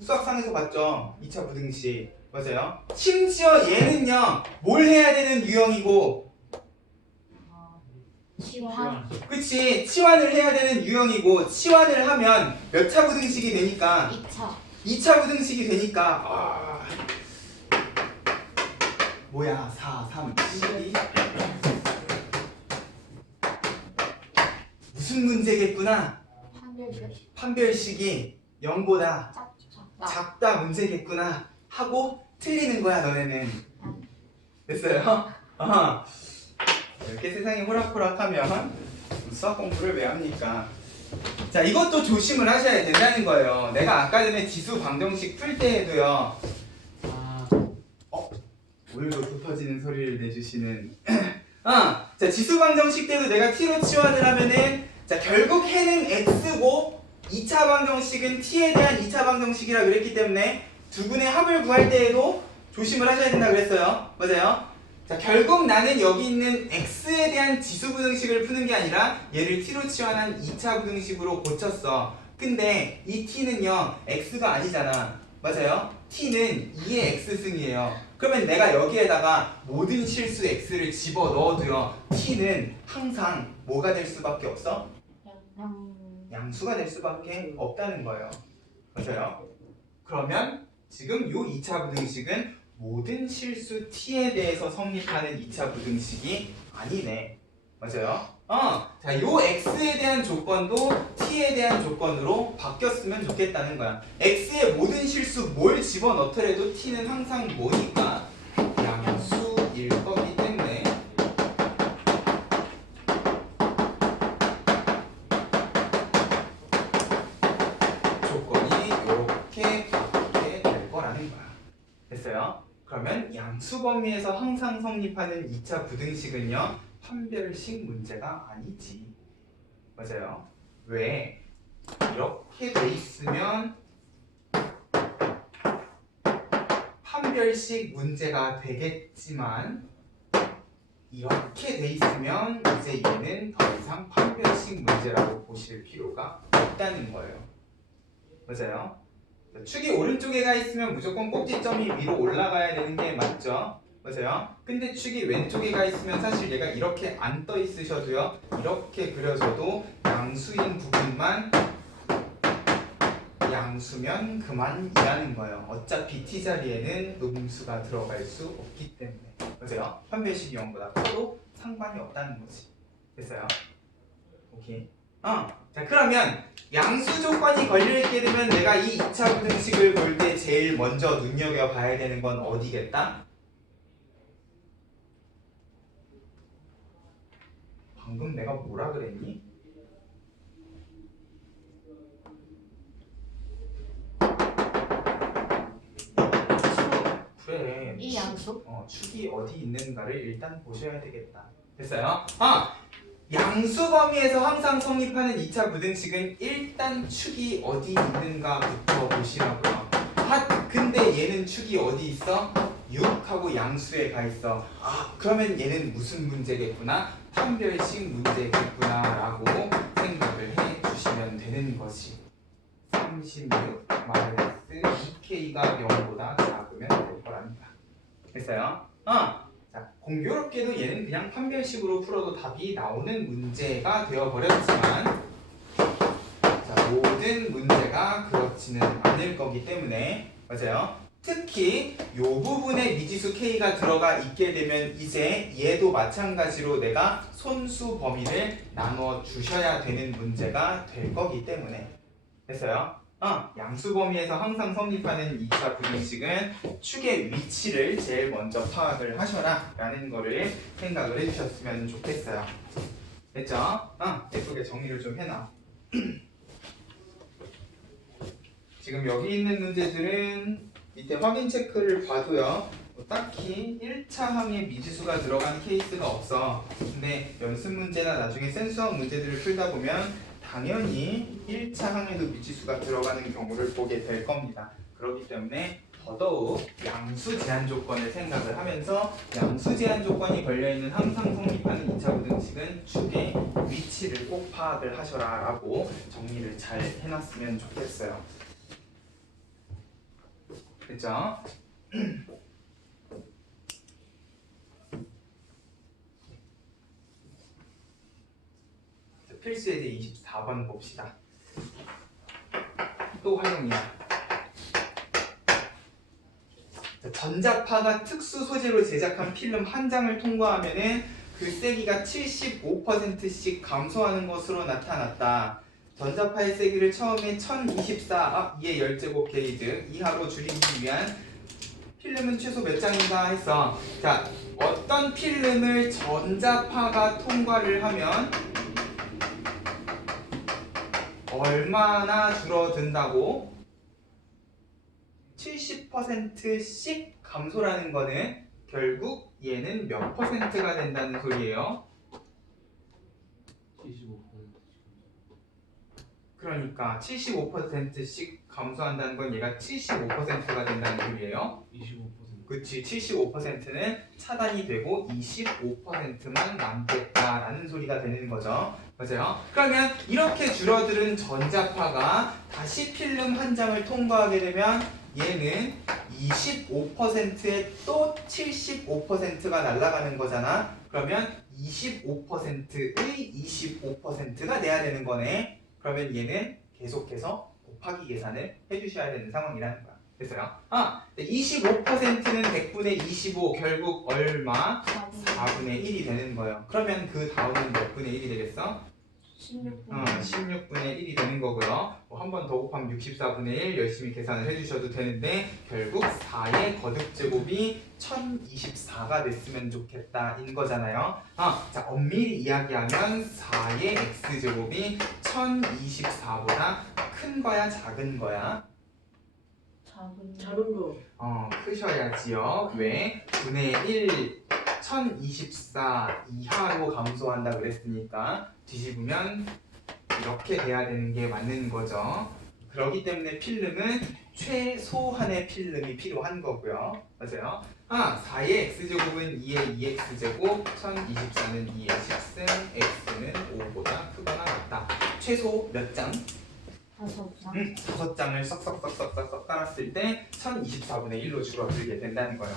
수학상에서 봤죠? 2차 부등식. 맞아요? 심지어 얘는요, 뭘 해야 되는 유형이고, 치환. 그치? 치환을 해야 되는 유형이고, 치환을 하면 몇 차 부등식이 되니까? 2차. 2차 부등식이 되니까, 뭐야, 4, 3, 12. 무슨 문제겠구나? 판별식. 판별식이 0보다 작다. 작다 문제겠구나 하고 틀리는 거야 너네는. 됐어요? 이렇게 세상이 호락호락하면 수학 공부를 왜 합니까? 자, 이것도 조심을 하셔야 된다는 거예요. 내가 아까 전에 지수 방정식 풀 때에도요. 오늘도 돋터지는 소리를 내주시는 자, 지수 방정식 때도 내가 t로 치환을 하면은 자, 결국 해는 x고 2차 방정식은 t에 대한 2차 방정식이라 그랬기 때문에 두 분의 합을 구할 때에도 조심을 하셔야 된다 그랬어요. 맞아요? 자, 결국 나는 여기 있는 x에 대한 지수 부등식을 푸는 게 아니라 얘를 t로 치환한 2차 부등식으로 고쳤어. 근데 이 t는요, x가 아니잖아. 맞아요? t는 2의 x승이에요. 그러면 내가 여기에다가 모든 실수 x를 집어 넣어도요, t는 항상 뭐가 될 수밖에 없어? 양수가 될 수밖에 없다는 거예요. 맞아요? 그러면 지금 요 2차 부등식은 모든 실수 t에 대해서 성립하는 2차 부등식이 아니네. 맞아요? 자, 요 x에 대한 조건도 t에 대한 조건으로 바뀌었으면 좋겠다는 거야. x의 모든 실수 뭘 집어넣더라도 t는 항상 뭐니까? 양수일 거기 때문에 조건이 이렇게 바뀌게 될 거라는 거야. 됐어요? 그러면 양수 범위에서 항상 성립하는 2차 부등식은요, 판별식 문제가 아니지. 맞아요? 왜? 이렇게 돼 있으면 판별식 문제가 되겠지만 이렇게 돼 있으면 이제 얘는 더 이상 판별식 문제라고 보실 필요가 없다는 거예요. 맞아요? 축이 오른쪽에 가 있으면 무조건 꼭지점이 위로 올라가야 되는 게 맞죠? 맞아요? 근데 축이 왼쪽에 가 있으면 사실 얘가 이렇게 안 떠 있으셔도요, 이렇게 그려져도 양수인 부분만 양수면 그만이라는 거예요. 어차피 t 자리에는 음수가 들어갈 수 없기 때문에. 맞아요? 판별식 유형보다 커도 상관이 없다는 거지. 됐어요? 오케이. 자 그러면 양수 조건이 걸려있게 되면 내가 이 2차 부등식을 볼 때 제일 먼저 눈여겨봐야 되는 건 어디겠다? 방금 내가 뭐라 그랬니? 그래. 이 양수? 축이 어디 있는가를 일단 보셔야 되겠다. 됐어요? 양수 범위에서 항상 성립하는 2차 부등식은 일단 축이 어디 있는가부터 보시라고요. 근데 얘는 축이 어디 있어? 6하고 양수에 가 있어. 그러면 얘는 무슨 문제겠구나? 판별식 문제겠구나 라고 생각을 해 주시면 되는 거지. 36 2K가 0보다 작으면 될 거랍니다. 됐어요? 자, 공교롭게도 얘는 그냥 판별식으로 풀어도 답이 나오는 문제가 되어버렸지만 자, 모든 문제가 그렇지는 않을 거기 때문에 맞아요? 특히 이 부분에 미지수 K가 들어가 있게 되면 이제 얘도 마찬가지로 내가 손수 범위를 나눠 주셔야 되는 문제가 될 거기 때문에 됐어요? 양수 범위에서 항상 성립하는 2차 부등식은 축의 위치를 제일 먼저 파악을 하셔라 라는 거를 생각을 해주셨으면 좋겠어요. 됐죠? 예쁘게 정리를 좀 해놔. 지금 여기 있는 문제들은 밑에 확인 체크를 봐도요 딱히 1차 항에 미지수가 들어간 케이스가 없어. 근데 연습 문제나 나중에 센수학 문제들을 풀다 보면 당연히 1차 항에도 미지수가 들어가는 경우를 보게 될 겁니다. 그렇기 때문에 더더욱 양수 제한 조건을 생각을 하면서 양수 제한 조건이 걸려있는 항상 성립하는 2차 부등식은 축의 위치를 꼭 파악을 하셔라 라고 정리를 잘 해놨으면 좋겠어요. 됐죠? 필수예제 24번 봅시다. 또 활용이야. 전자파가 특수 소재로 제작한 필름 한 장을 통과하면은 그 세기가 75%씩 감소하는 것으로 나타났다. 전자파의 세기를 처음에 1024 2의 열제곱 게이드 이하로 줄이기 위한 필름은 최소 몇 장인가 했어. 자, 어떤 필름을 전자파가 통과를 하면 얼마나 줄어든다고? 70%씩 감소라는 거는 결국 얘는 몇 퍼센트가 된다는 소리예요? 75%. 그러니까 75%씩 감소한다는 건 얘가 75%가 된다는 소리예요? 25%. 그치, 75%는 차단이 되고 25%만 남겠다라는 소리가 되는 거죠. 맞아요? 그러면 이렇게 줄어드는 전자파가 다시 필름 한 장을 통과하게 되면 얘는 25%에 또 75%가 날아가는 거잖아. 그러면 25%의 25%가 돼야 되는 거네. 그러면 얘는 계속해서 곱하기 계산을 해주셔야 되는 상황이라는 거야. 됐어요? 25%는 100분의 25 결국 얼마? 4분의 1이 되는 거예요. 그러면 그 다음은 몇 분의 1이 되겠어? 16분의 1이 되는 거고요. 한 번 더 곱하면 64분의 1 열심히 계산을 해주셔도 되는데 결국 4의 거듭제곱이 1024가 됐으면 좋겠다 인 거잖아요. 자, 엄밀히 이야기하면 4의 x제곱이 1024보다 큰 거야 작은 거야? 작은 거. 크셔야지요. 왜? 분의 1 1024 이하로 감소한다 그랬으니까 뒤집으면 이렇게 돼야 되는 게 맞는 거죠. 그렇기 때문에 필름은 최소한의 필름이 필요한 거고요. 맞아요? 4의 x제곱은 2의 2x제곱 1024는 2의 10승 x는 5보다 크거나 같다. 최소 몇 장? 5장. 5장을 썩썩 깔았을 때 1024분의 1로 줄어들게 된다는 거예요.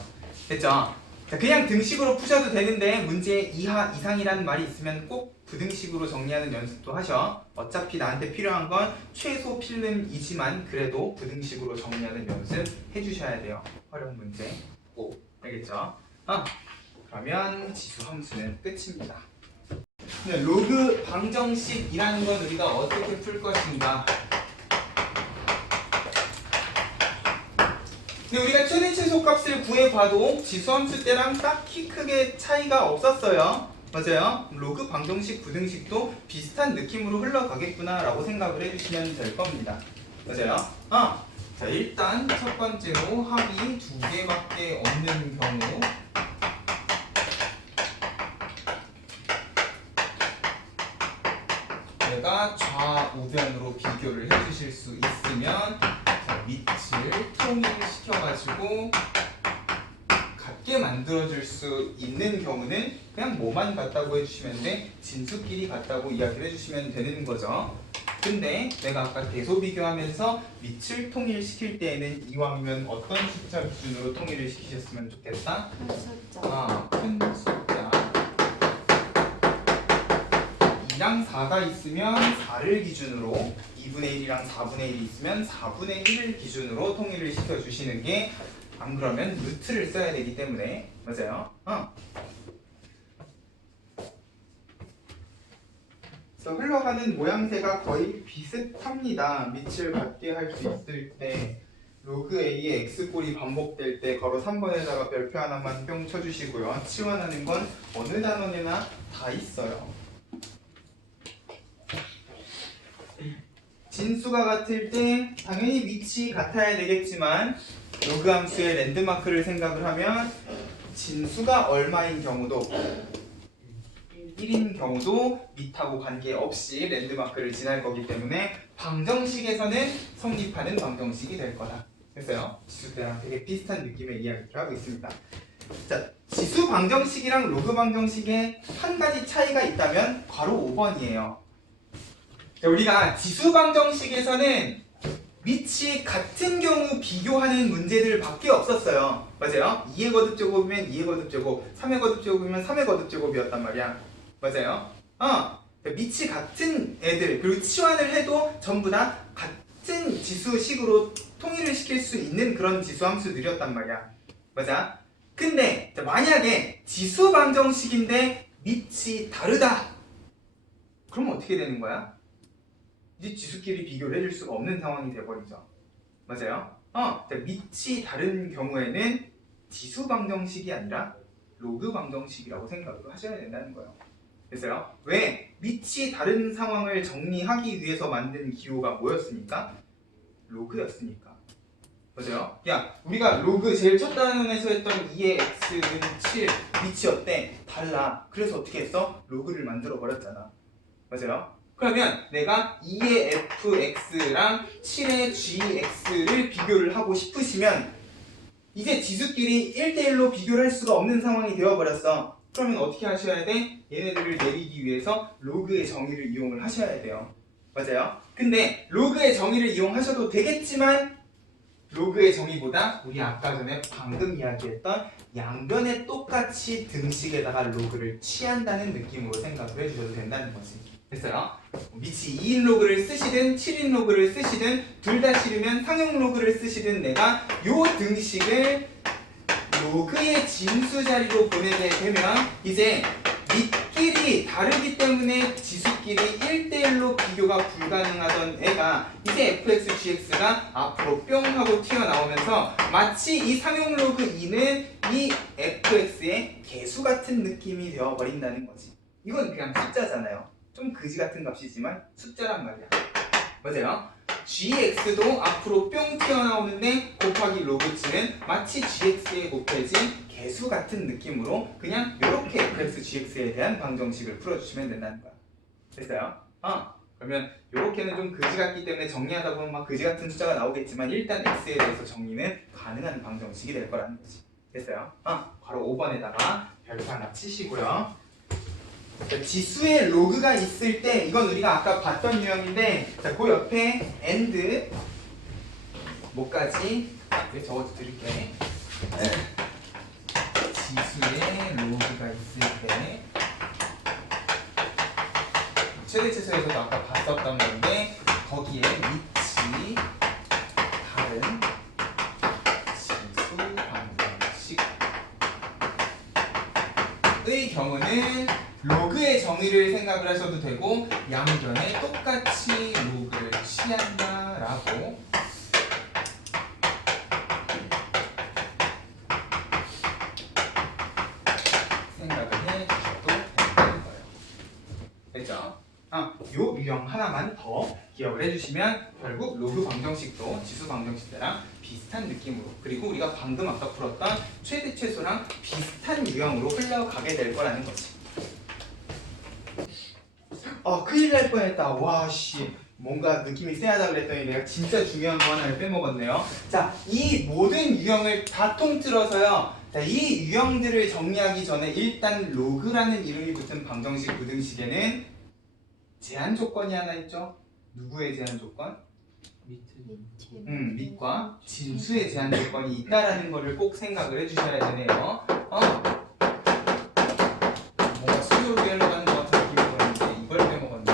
됐죠? 자, 그냥 등식으로 푸셔도 되는데 문제 이하 이상이라는 말이 있으면 꼭 부등식으로 정리하는 연습도 하셔. 어차피 나한테 필요한 건 최소 필름이지만 그래도 부등식으로 정리하는 연습 해주셔야 돼요. 어려운 문제 꼭. 알겠죠? 그러면 지수 함수는 끝입니다. 로그 방정식이라는 건 우리가 어떻게 풀 것인가? 근데 우리가 최대 최소값을 구해봐도 지수함수 때랑 딱히 크게 차이가 없었어요. 맞아요. 로그 방정식, 부등식도 비슷한 느낌으로 흘러가겠구나 라고 생각을 해주시면 될 겁니다. 맞아요. 자, 일단 첫 번째로 합이 2개밖에 없는 경우 내가 좌우변으로 비교를 해주실 수 있으면 밑을 통일시켜가지고 같게 만들어줄 수 있는 경우는 그냥 뭐만 같다고 해주시면 돼? 진수끼리 같다고 이야기를 해주시면 되는 거죠. 근데 내가 아까 대소 비교하면서 밑을 통일시킬 때에는 이왕이면 어떤 숫자 기준으로 통일을 시키셨으면 좋겠다? 큰 숫자. 큰 숫자 2랑 4가 있으면 4를 기준으로 2분의 1이랑 4분의 1이 있으면 4분의 1을 기준으로 통일을 시켜주시는 게 안 그러면 루트를 써야 되기 때문에 맞아요. 그래서 흘러가는 모양새가 거의 비슷합니다. 밑을 같게 할 수 있을 때 로그 A의 X꼴이 반복될 때 걸어 3번에다가 별표 하나만 뿅 쳐주시고요. 치환하는 건 어느 단원에나 다 있어요. 진수가 같을 때 당연히 밑이 같아야 되겠지만 로그 함수의 랜드마크를 생각을 하면 진수가 얼마인 경우도 1인 경우도 밑하고 관계없이 랜드마크를 지날 거기 때문에 방정식에서는 성립하는 방정식이 될 거다. 됐어요? 지수 때랑 되게 비슷한 느낌의 이야기를 하고 있습니다. 자, 지수 방정식이랑 로그 방정식에 한 가지 차이가 있다면 바로 5번이에요. 자, 우리가 지수 방정식에서는 밑이 같은 경우 비교하는 문제들 밖에 없었어요. 맞아요? 2의 거듭제곱이면 2의 거듭제곱, 3의 거듭제곱이면 3의 거듭제곱이었단 말이야. 맞아요? 밑이 같은 애들, 그리고 치환을 해도 전부 다 같은 지수식으로 통일을 시킬 수 있는 그런 지수 함수들이었단 말이야. 맞아? 근데 만약에 지수 방정식인데 밑이 다르다. 그러면 어떻게 되는 거야? 이제 지수끼리 비교를 해줄 수가 없는 상황이 돼버리죠. 맞아요? 밑이 다른 경우에는 지수 방정식이 아니라 로그 방정식이라고 생각을 하셔야 된다는 거예요. 됐어요? 왜? 밑이 다른 상황을 정리하기 위해서 만든 기호가 뭐였습니까? 로그였으니까. 맞아요? 야, 우리가 로그 제일 첫 단원에서 했던 2의 x는 7, 밑이 어때? 달라. 그래서 어떻게 했어? 로그를 만들어 버렸잖아. 맞아요? 그러면 내가 2의 fx랑 7의 gx를 비교를 하고 싶으시면 이제 지수끼리 1대1로 비교를 할 수가 없는 상황이 되어버렸어. 그러면 어떻게 하셔야 돼? 얘네들을 내리기 위해서 로그의 정의를 이용을 하셔야 돼요. 맞아요? 근데 로그의 정의를 이용하셔도 되겠지만 로그의 정의보다 우리 아까 전에 방금 이야기했던 양변에 똑같이 등식에다가 로그를 취한다는 느낌으로 생각을 해주셔도 된다는 거지. 됐어요? 밑이 2인 로그를 쓰시든 7인 로그를 쓰시든 둘 다 싫으면 상용 로그를 쓰시든 내가 요 등식을 로그의 진수 자리로 보내게 되면 이제 밑끼리 다르기 때문에 지수끼리 1대1로 비교가 불가능하던 애가 이제 fx, gx가 앞으로 뿅 하고 튀어나오면서 마치 이 상용 로그 2는 이 fx의 개수 같은 느낌이 되어버린다는 거지. 이건 그냥 숫자잖아요. 좀 그지 같은 값이지만 숫자란 말이야. 맞아요? gx도 앞으로 뿅 튀어나오는데 곱하기 로그치는 마치 gx에 곱해진 개수 같은 느낌으로 그냥 이렇게 fx, gx에 대한 방정식을 풀어주시면 된다는 거야. 됐어요? 그러면 이렇게는 좀 그지 같기 때문에 정리하다 보면 막 그지 같은 숫자가 나오겠지만 일단 x에 대해서 정리는 가능한 방정식이 될 거라는 거지. 됐어요? 바로 5번에다가 별표 하나 치시고요. 지수의 로그가 있을 때 이건 우리가 아까 봤던 유형인데 자, 그 옆에 and 뭐까지 적어도 드릴게. 지수의 로그가 있을 때 최대체수에서도 아까 봤었던 건데 거기에 위치 다른 진수 방정식의 경우는 로그의 정의를 생각을 하셔도 되고 양변에 똑같이 로그를 취한다라고 생각을 해주셔도 되는 거예요. 됐죠? 요 유형 하나만 더 기억을 해주시면 결국 로그 방정식도 지수 방정식이랑 비슷한 느낌으로 그리고 우리가 방금 아까 풀었던 최대 최소랑 비슷한 유형으로 흘러가게 될 거라는 거지. 큰일 날 뻔했다. 와씨 뭔가 느낌이 세하다 그랬더니 내가 진짜 중요한 거 하나를 빼먹었네요. 자, 이 모든 유형을 다 통틀어서요. 자, 이 유형들을 정리하기 전에 일단 로그라는 이름이 붙은 방정식 부등식에는 제한 조건이 하나 있죠. 누구의 제한 조건? 밑과 진수의 제한 조건이 있다라는 거를 꼭 생각을 해주셔야 되네요. 뭔가 수요로 흘러가는 것 같은 느낌이 들었는데 이걸 빼먹었네.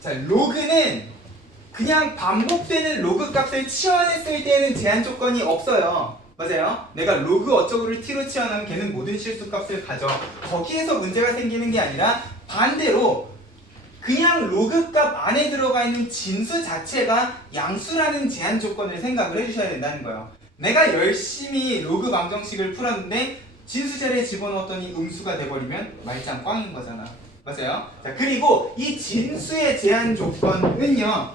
자, 로그는 그냥 반복되는 로그 값을 치환했을 때에는 제한 조건이 없어요. 맞아요? 내가 로그 어쩌고를 t로 치환하면 걔는 모든 실수 값을 가져. 거기에서 문제가 생기는 게 아니라 반대로 그냥 로그 값 안에 들어가 있는 진수 자체가 양수라는 제한 조건을 생각을 해주셔야 된다는 거예요. 내가 열심히 로그 방정식을 풀었는데 진수 자리에 집어넣었더니 음수가 돼버리면 말짱 꽝인 거잖아. 맞아요? 자, 그리고 이 진수의 제한 조건은요.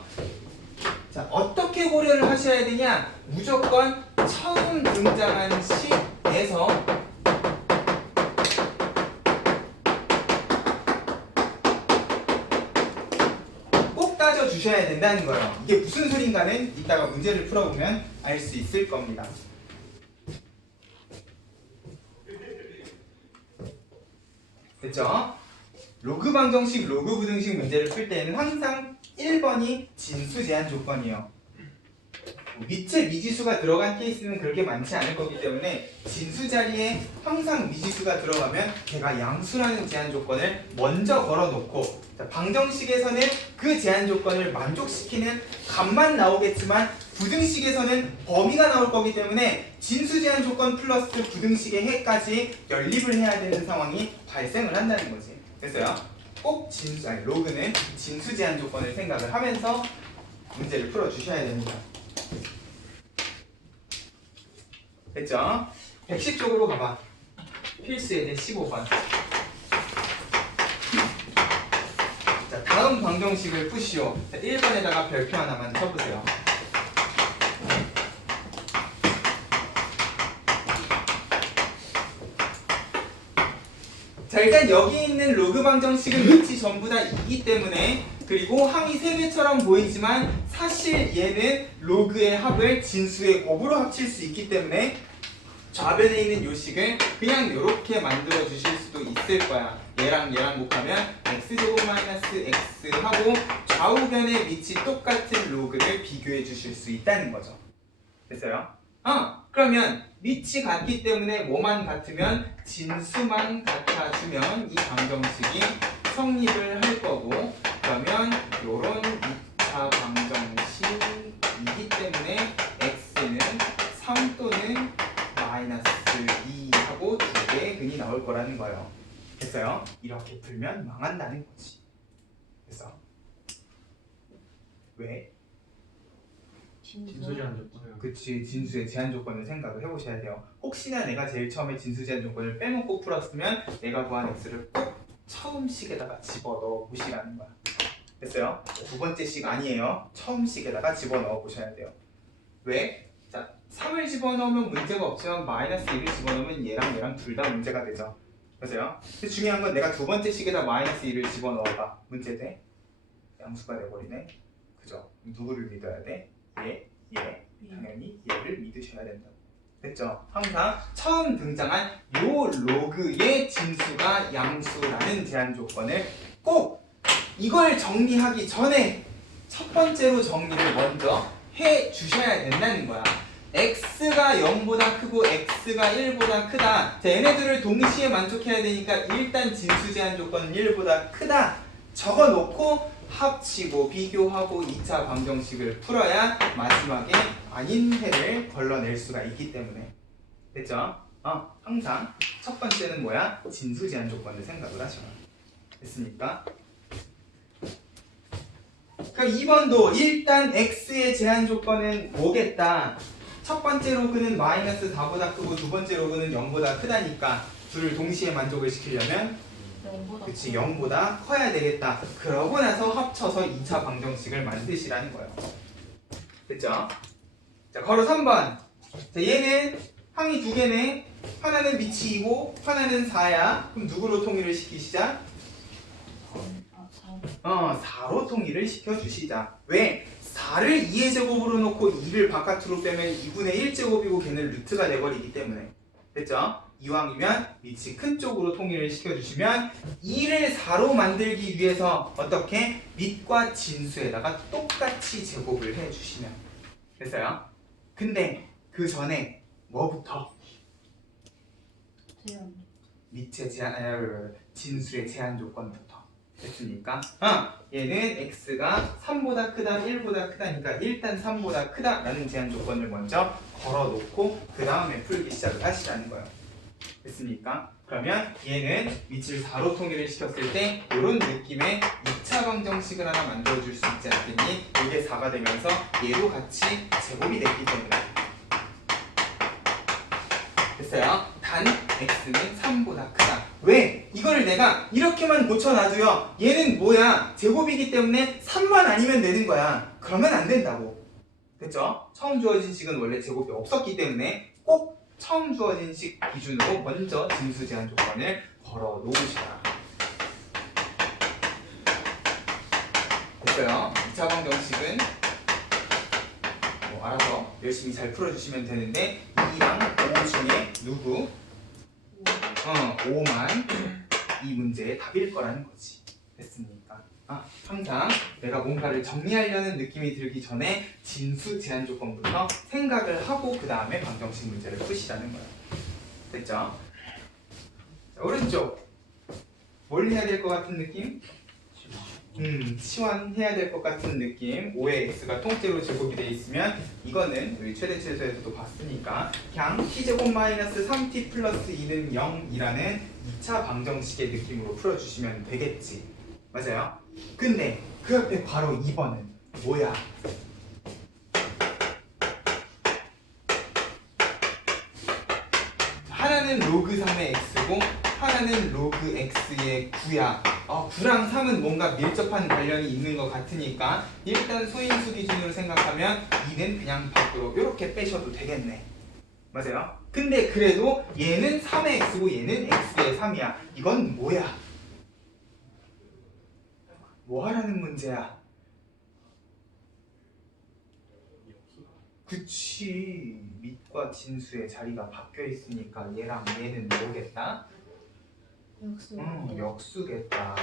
자, 어떻게 고려를 하셔야 되냐? 무조건 처음 등장한 식에서 꼭 따져주셔야 된다는 거예요. 이게 무슨 소린가는 이따가 문제를 풀어보면 알 수 있을 겁니다. 됐죠? 로그 방정식, 로그 부등식 문제를 풀 때에는 항상 1번이 진수 제한 조건이에요. 밑에 미지수가 들어간 케이스는 그렇게 많지 않을 거기 때문에 진수 자리에 항상 미지수가 들어가면 걔가 양수라는 제한 조건을 먼저 걸어놓고, 자, 방정식에서는 그 제한 조건을 만족시키는 값만 나오겠지만 부등식에서는 범위가 나올 거기 때문에 진수 제한 조건 플러스 부등식의 해까지 연립을 해야 되는 상황이 발생을 한다는 거지. 됐어요? 꼭 로그는 진수 제한 조건을 생각을 하면서 문제를 풀어주셔야 됩니다. 됐죠? 110쪽으로 가봐. 필수예제 15번. 자, 다음 방정식을 푸시오. 자, 1번에다가 별표 하나만 쳐보세요. 자, 일단 여기 있는 로그 방정식은 위치 전부 다 2이기 때문에, 그리고 항이 3개처럼 보이지만 사실 얘는 로그의 합을 진수의 곱으로 합칠 수 있기 때문에 좌변에 있는 요식을 그냥 이렇게 만들어 주실 수도 있을 거야. 얘랑 얘랑 곱하면 x제곱 마이너스 x 하고 좌우변의 위치 똑같은 로그를 비교해 주실 수 있다는 거죠. 됐어요? 그러면 위치 같기 때문에 뭐만 같으면 진수만 같아주면 이 방정식이 성립을 할 거고, 그러면 요런 2차 방정식이기 때문에 x는 3 또는 마이너스 2 하고 2개의 근이 나올 거라는 거예요. 됐어요? 이렇게 풀면 망한다는 거지. 됐어? 왜? 진수 제한 조건이요. 그치, 진수의 제한 조건을 생각을 해보셔야 돼요. 혹시나 내가 제일 처음에 진수 제한 조건을 빼먹고 풀었으면 내가 구한 x를 꼭 처음 식에다가 집어넣어 보시라는 거야. 됐어요? 두 번째 식 아니에요. 처음 식에다가 집어넣어 보셔야 돼요. 왜? 자, 3을 집어넣으면 문제가 없지만 마이너스 1을 집어넣으면 얘랑 얘랑 둘 다 문제가 되죠. 그죠? 근데 중요한 건 내가 두 번째 식에다 마이너스 1을 집어넣어봐. 문제 돼? 양수가 돼버리네. 그죠? 누구를 믿어야 돼? 얘. 당연히 얘를 믿으셔야 된다. 됐죠? 항상 처음 등장한 요 로그의 진수가 양수라는 제한 조건을 꼭 이걸 정리하기 전에 첫 번째로 정리를 먼저 해 주셔야 된다는 거야. x가 0보다 크고 x가 1보다 크다. 자, 얘네들을 동시에 만족해야 되니까 일단 진수 제한 조건은 1보다 크다. 적어놓고 합치고 비교하고 2차 방정식을 풀어야 마지막에 아닌 해를 걸러낼 수가 있기 때문에. 됐죠? 항상 첫 번째는 뭐야? 진수 제한 조건을 생각을 하셔. 됐습니까? 그럼 2번도 일단 x의 제한 조건은 뭐겠다? 첫 번째 로그는 마이너스 4보다 크고 두 번째 로그는 0보다 크다니까 둘을 동시에 만족을 시키려면 0보다 그치 0보다 커야 되겠다. 그러고 나서 합쳐서 2차 방정식을 만드시라는 거예요. 됐죠? 자, 걸어 3번. 자, 얘는 항이 두 개네. 하나는 밑이 2고 하나는 4야. 그럼 누구로 통일을 시키시자? 4로 통일을 시켜주시자. 왜? 4를 2의 제곱으로 놓고 2를 바깥으로 빼면 2분의 1제곱이고 걔는 루트가 돼버리기 때문에. 됐죠? 이왕이면 밑이 큰 쪽으로 통일을 시켜주시면 2를 4로 만들기 위해서 어떻게? 밑과 진수에다가 똑같이 제곱을 해주시면 됐어요? 근데 그 전에 뭐부터? 제한. 밑의 진수의 제한 조건부터 됐습니까? 얘는 x가 3보다 크다 1보다 크다니까 일단 3보다 크다라는 제한 조건을 먼저 걸어놓고 그 다음에 풀기 시작을 하시라는 거예요. 됐습니까? 그러면 얘는 밑을 4로 통일을 시켰을 때 이런 느낌의 2차 방정식을 하나 만들어줄 수 있지 않겠니? 이게 4가 되면서 얘도 같이 제곱이 됐기 때문에. 됐어요? 단 x는 3보다 크다. 왜? 이거를 내가 이렇게만 고쳐놔도요 얘는 뭐야? 제곱이기 때문에 3만 아니면 되는 거야. 그러면 안 된다고. 됐죠? 처음 주어진 식은 원래 제곱이 없었기 때문에 꼭 처음 주어진 식 기준으로 먼저 진수 제한 조건을 걸어 놓으시라. 됐어요? 2차 방정식은 알아서 열심히 잘 풀어주시면 되는데 2랑 5 중에 누구? 5만 이 문제의 답일 거라는 거지. 됐습니까? 항상 내가 뭔가를 정리하려는 느낌이 들기 전에 진수 제한 조건부터 생각을 하고 그 다음에 방정식 문제를 푸시라는 거야. 됐죠? 자, 오른쪽 뭘 해야 될 것 같은 느낌? 치환해야 될 것 같은 느낌. 5의 x가 통째로 제곱이 돼 있으면 이거는 우리 최대 최소에서도 봤으니까 그냥 t제곱 마이너스 3t 플러스 2는 0이라는 2차 방정식의 느낌으로 풀어주시면 되겠지. 맞아요? 근데 그 옆에 바로 2번은 뭐야? 하나는 로그 3의 x고 하나는 로그 x의 9야. 9랑 3은 뭔가 밀접한 관련이 있는 것 같으니까 일단 소인수 기준으로 생각하면 2는 그냥 밖으로 이렇게 빼셔도 되겠네. 맞아요? 근데 그래도 얘는 3의 x고 얘는 x의 3이야. 이건 뭐야? 뭐 하라는 문제야? 그치. 밑과 진수의 자리가 바뀌어 있으니까 얘랑 얘는 뭐겠다? 역수겠다.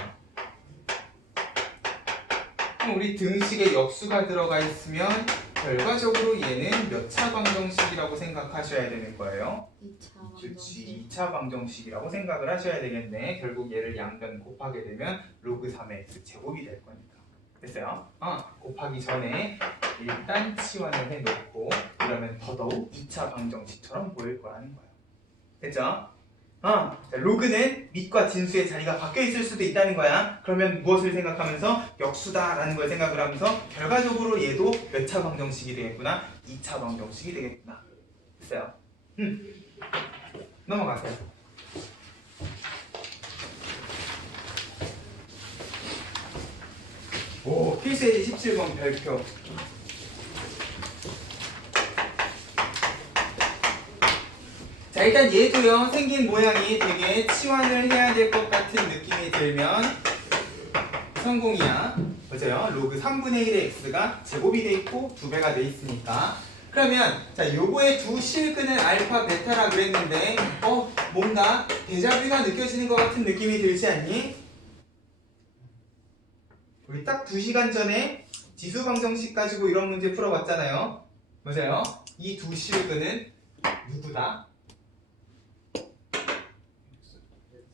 그럼 우리 등식에 역수가 들어가 있으면 결과적으로 얘는 몇 차 방정식이라고 생각하셔야 되는 거예요? 2차 방정식. 그렇지. 2차 방정식이라고 생각을 하셔야 되겠네. 결국 얘를 양변 곱하게 되면 로그 3의 x 제곱이 될 거니까. 됐어요? 곱하기 전에 일단 치환을 해놓고 그러면 더더욱 2차 방정식처럼 보일 거라는 거예요. 됐죠? 자, 로그는 밑과 진수의 자리가 바뀌어 있을 수도 있다는 거야. 그러면 무엇을 생각하면서 역수다라는 걸 생각을 하면서 결과적으로 얘도 몇 차 방정식이 되겠구나? 2차 방정식이 되겠구나. 됐어요? 넘어가세요. 오, 필수예제 17번 별표. 자, 일단 얘도요 생긴 모양이 되게 치환을 해야 될 것 같은 느낌이 들면 성공이야. 맞아요? 로그 3분의 1의 x가 제곱이 돼 있고 2배가 돼 있으니까. 그러면 자, 요거의 두 실근은 알파 베타라 그랬는데 뭔가 데자뷰가 느껴지는 것 같은 느낌이 들지 않니? 우리 딱 2시간 전에 지수방정식 가지고 이런 문제 풀어봤잖아요. 맞아요? 이 두 실근은 누구다?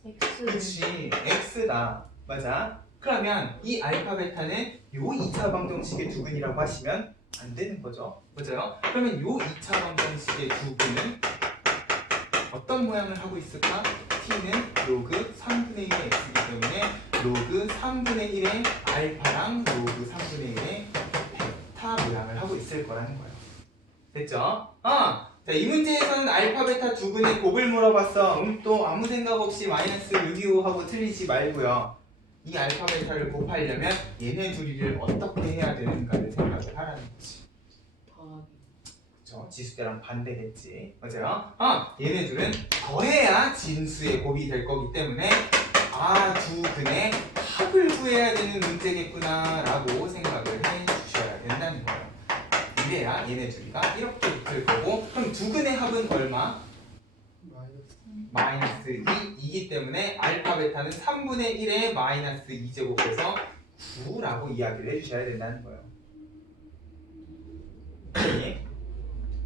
X. 그치, x다. 맞아. 그러면 이 알파 베타는 요 2차 방정식의 두근이라고 하시면 안 되는 거죠. 맞아요? 그러면 요 2차 방정식의 두근은 어떤 모양을 하고 있을까? t는 로그 3분의 1의 x이기 때문에 로그 3분의 1의 알파랑 로그 3분의 1의 베타 모양을 하고 있을 거라는 거예요. 됐죠? 자, 이 문제에서는 알파 베타 두근의 곱을 물어봤어. 또 아무 생각 없이 마이너스 625하고 틀리지 말고요. 이 알파 베타를 곱하려면 얘네 둘이를 어떻게 해야 되는가를 생각을 하라는 거지. 그쵸? 지수대랑 반대겠지. 맞아요? 얘네 둘은 더해야 진수의 곱이 될 거기 때문에 두 근의 합을 구해야 되는 문제겠구나 라고 생각을 해 주셔야 된다는 거예요. 이래야 얘네 둘이가 이렇게 붙을 거고, 그럼 두 근의 합은 얼마? 마이너스 2이기 때문에 알파 베타는 3분의 1의 마이너스 2제곱해서 9라고 이야기를 해주셔야 된다는 거예요.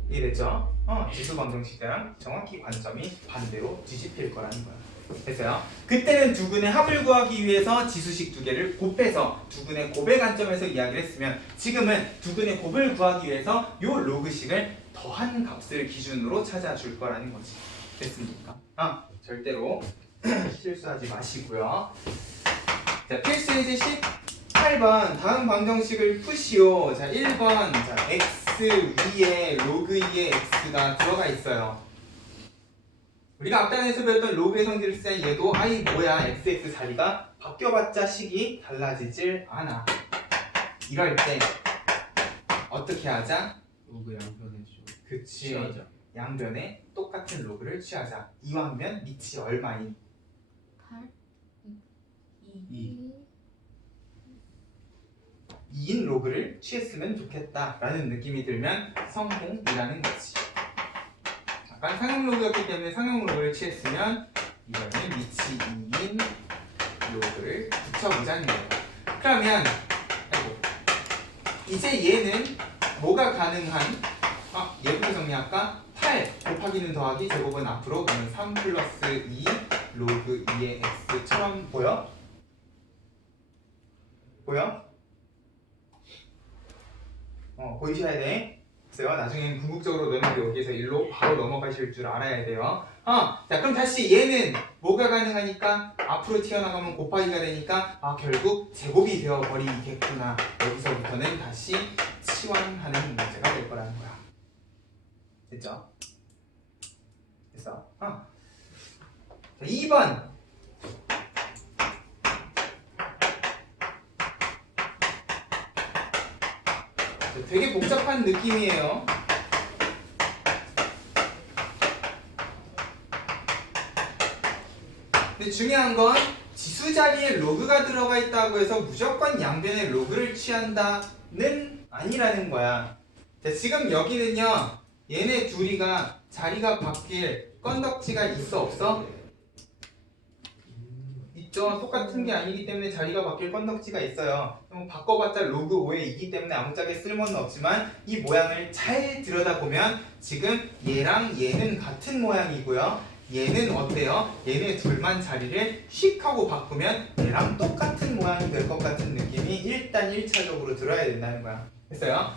이해됐죠? 지수 방정식이랑 정확히 관점이 반대로 뒤집힐 거라는 거예요. 됐어요? 그때는 두 근의 합을 구하기 위해서 지수식 두 개를 곱해서 두 근의 곱의 관점에서 이야기를 했으면, 지금은 두 근의 곱을 구하기 위해서 요 로그식을 더한 값을 기준으로 찾아줄 거라는 거지. 됐습니까? 절대로 실수하지 마시고요. 자, 필수 예제 18번 다음 방정식을 푸시오. 자, 1번 자, x 위에 로그 2의 x가 들어가 있어요. 우리가 앞단에서 배웠던 로그의 성질을 쓰자 얘도 뭐야 xx 자리가 바뀌어봤자 식이 달라지질 않아. 이럴 때 어떻게 하자? 로그 양변에 그치. 취하자. 양변에 똑같은 로그를 취하자. 이왕면 밑이 얼마인? 8. 2. 2인 로그를 취했으면 좋겠다라는 느낌이 들면 성공이라는 거지. 아까 상형 로그였기 때문에 상형 로그를 취했으면 이번에는 밑이 2인 로그를 붙여보자는 거예요. 그러면 이제 얘는 뭐가 가능한? 얘부터 정리할까? 8 곱하기는 더하기 제곱은 앞으로, 그러면 3 플러스 2 로그 2의 x처럼 보여? 보여? 보이셔야 돼. 그래서 나중에는 궁극적으로 너희들 여기에서 1로 바로 넘어가실 줄 알아야 돼요. 자, 그럼 다시 얘는 뭐가 가능하니까 앞으로 튀어나가면 곱하기가 되니까 결국 제곱이 되어 버리겠구나. 여기서부터는 다시 치환하는 문제가 될 거라는 거야. 됐죠? 됐어. 자, 2번. 되게 복잡한 느낌이에요. 근데 중요한 건 지수 자리에 로그가 들어가 있다고 해서 무조건 양변에 로그를 취한다는 아니라는 거야. 자, 지금 여기는요, 얘네 둘이가 자리가 바뀔 건덕지가 있어 없어? 있죠. 똑같은 게 아니기 때문에 자리가 바뀔 건덕지가 있어요. 그럼 바꿔봤자 로그 5에 2기 때문에 아무짝에 쓸모는 없지만 이 모양을 잘 들여다보면 지금 얘랑 얘는 같은 모양이고요. 얘는 어때요? 얘네 둘만 자리를 휙 하고 바꾸면 얘랑 똑같은 모양이 될 것 같은 느낌이 일단 1차적으로 들어야 된다는 거야. 됐어요?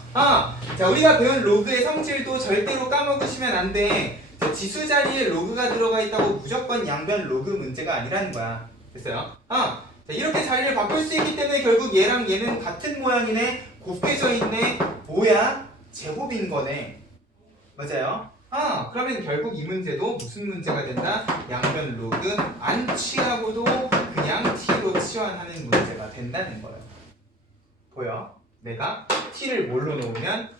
자, 우리가 배운 로그의 성질도 절대로 까먹으시면 안 돼. 자, 지수 자리에 로그가 들어가 있다고 무조건 양변 로그 문제가 아니라는 거야. 됐어요? 자, 이렇게 자리를 바꿀 수 있기 때문에 결국 얘랑 얘는 같은 모양이네. 곱해져 있네. 뭐야? 제곱인 거네. 맞아요? 그러면 결국 이 문제도 무슨 문제가 된다? 양변 로그 안 취하고도 그냥 t로 치환하는 문제가 된다는 거예요. 보여? 내가 t를 뭘로 놓으면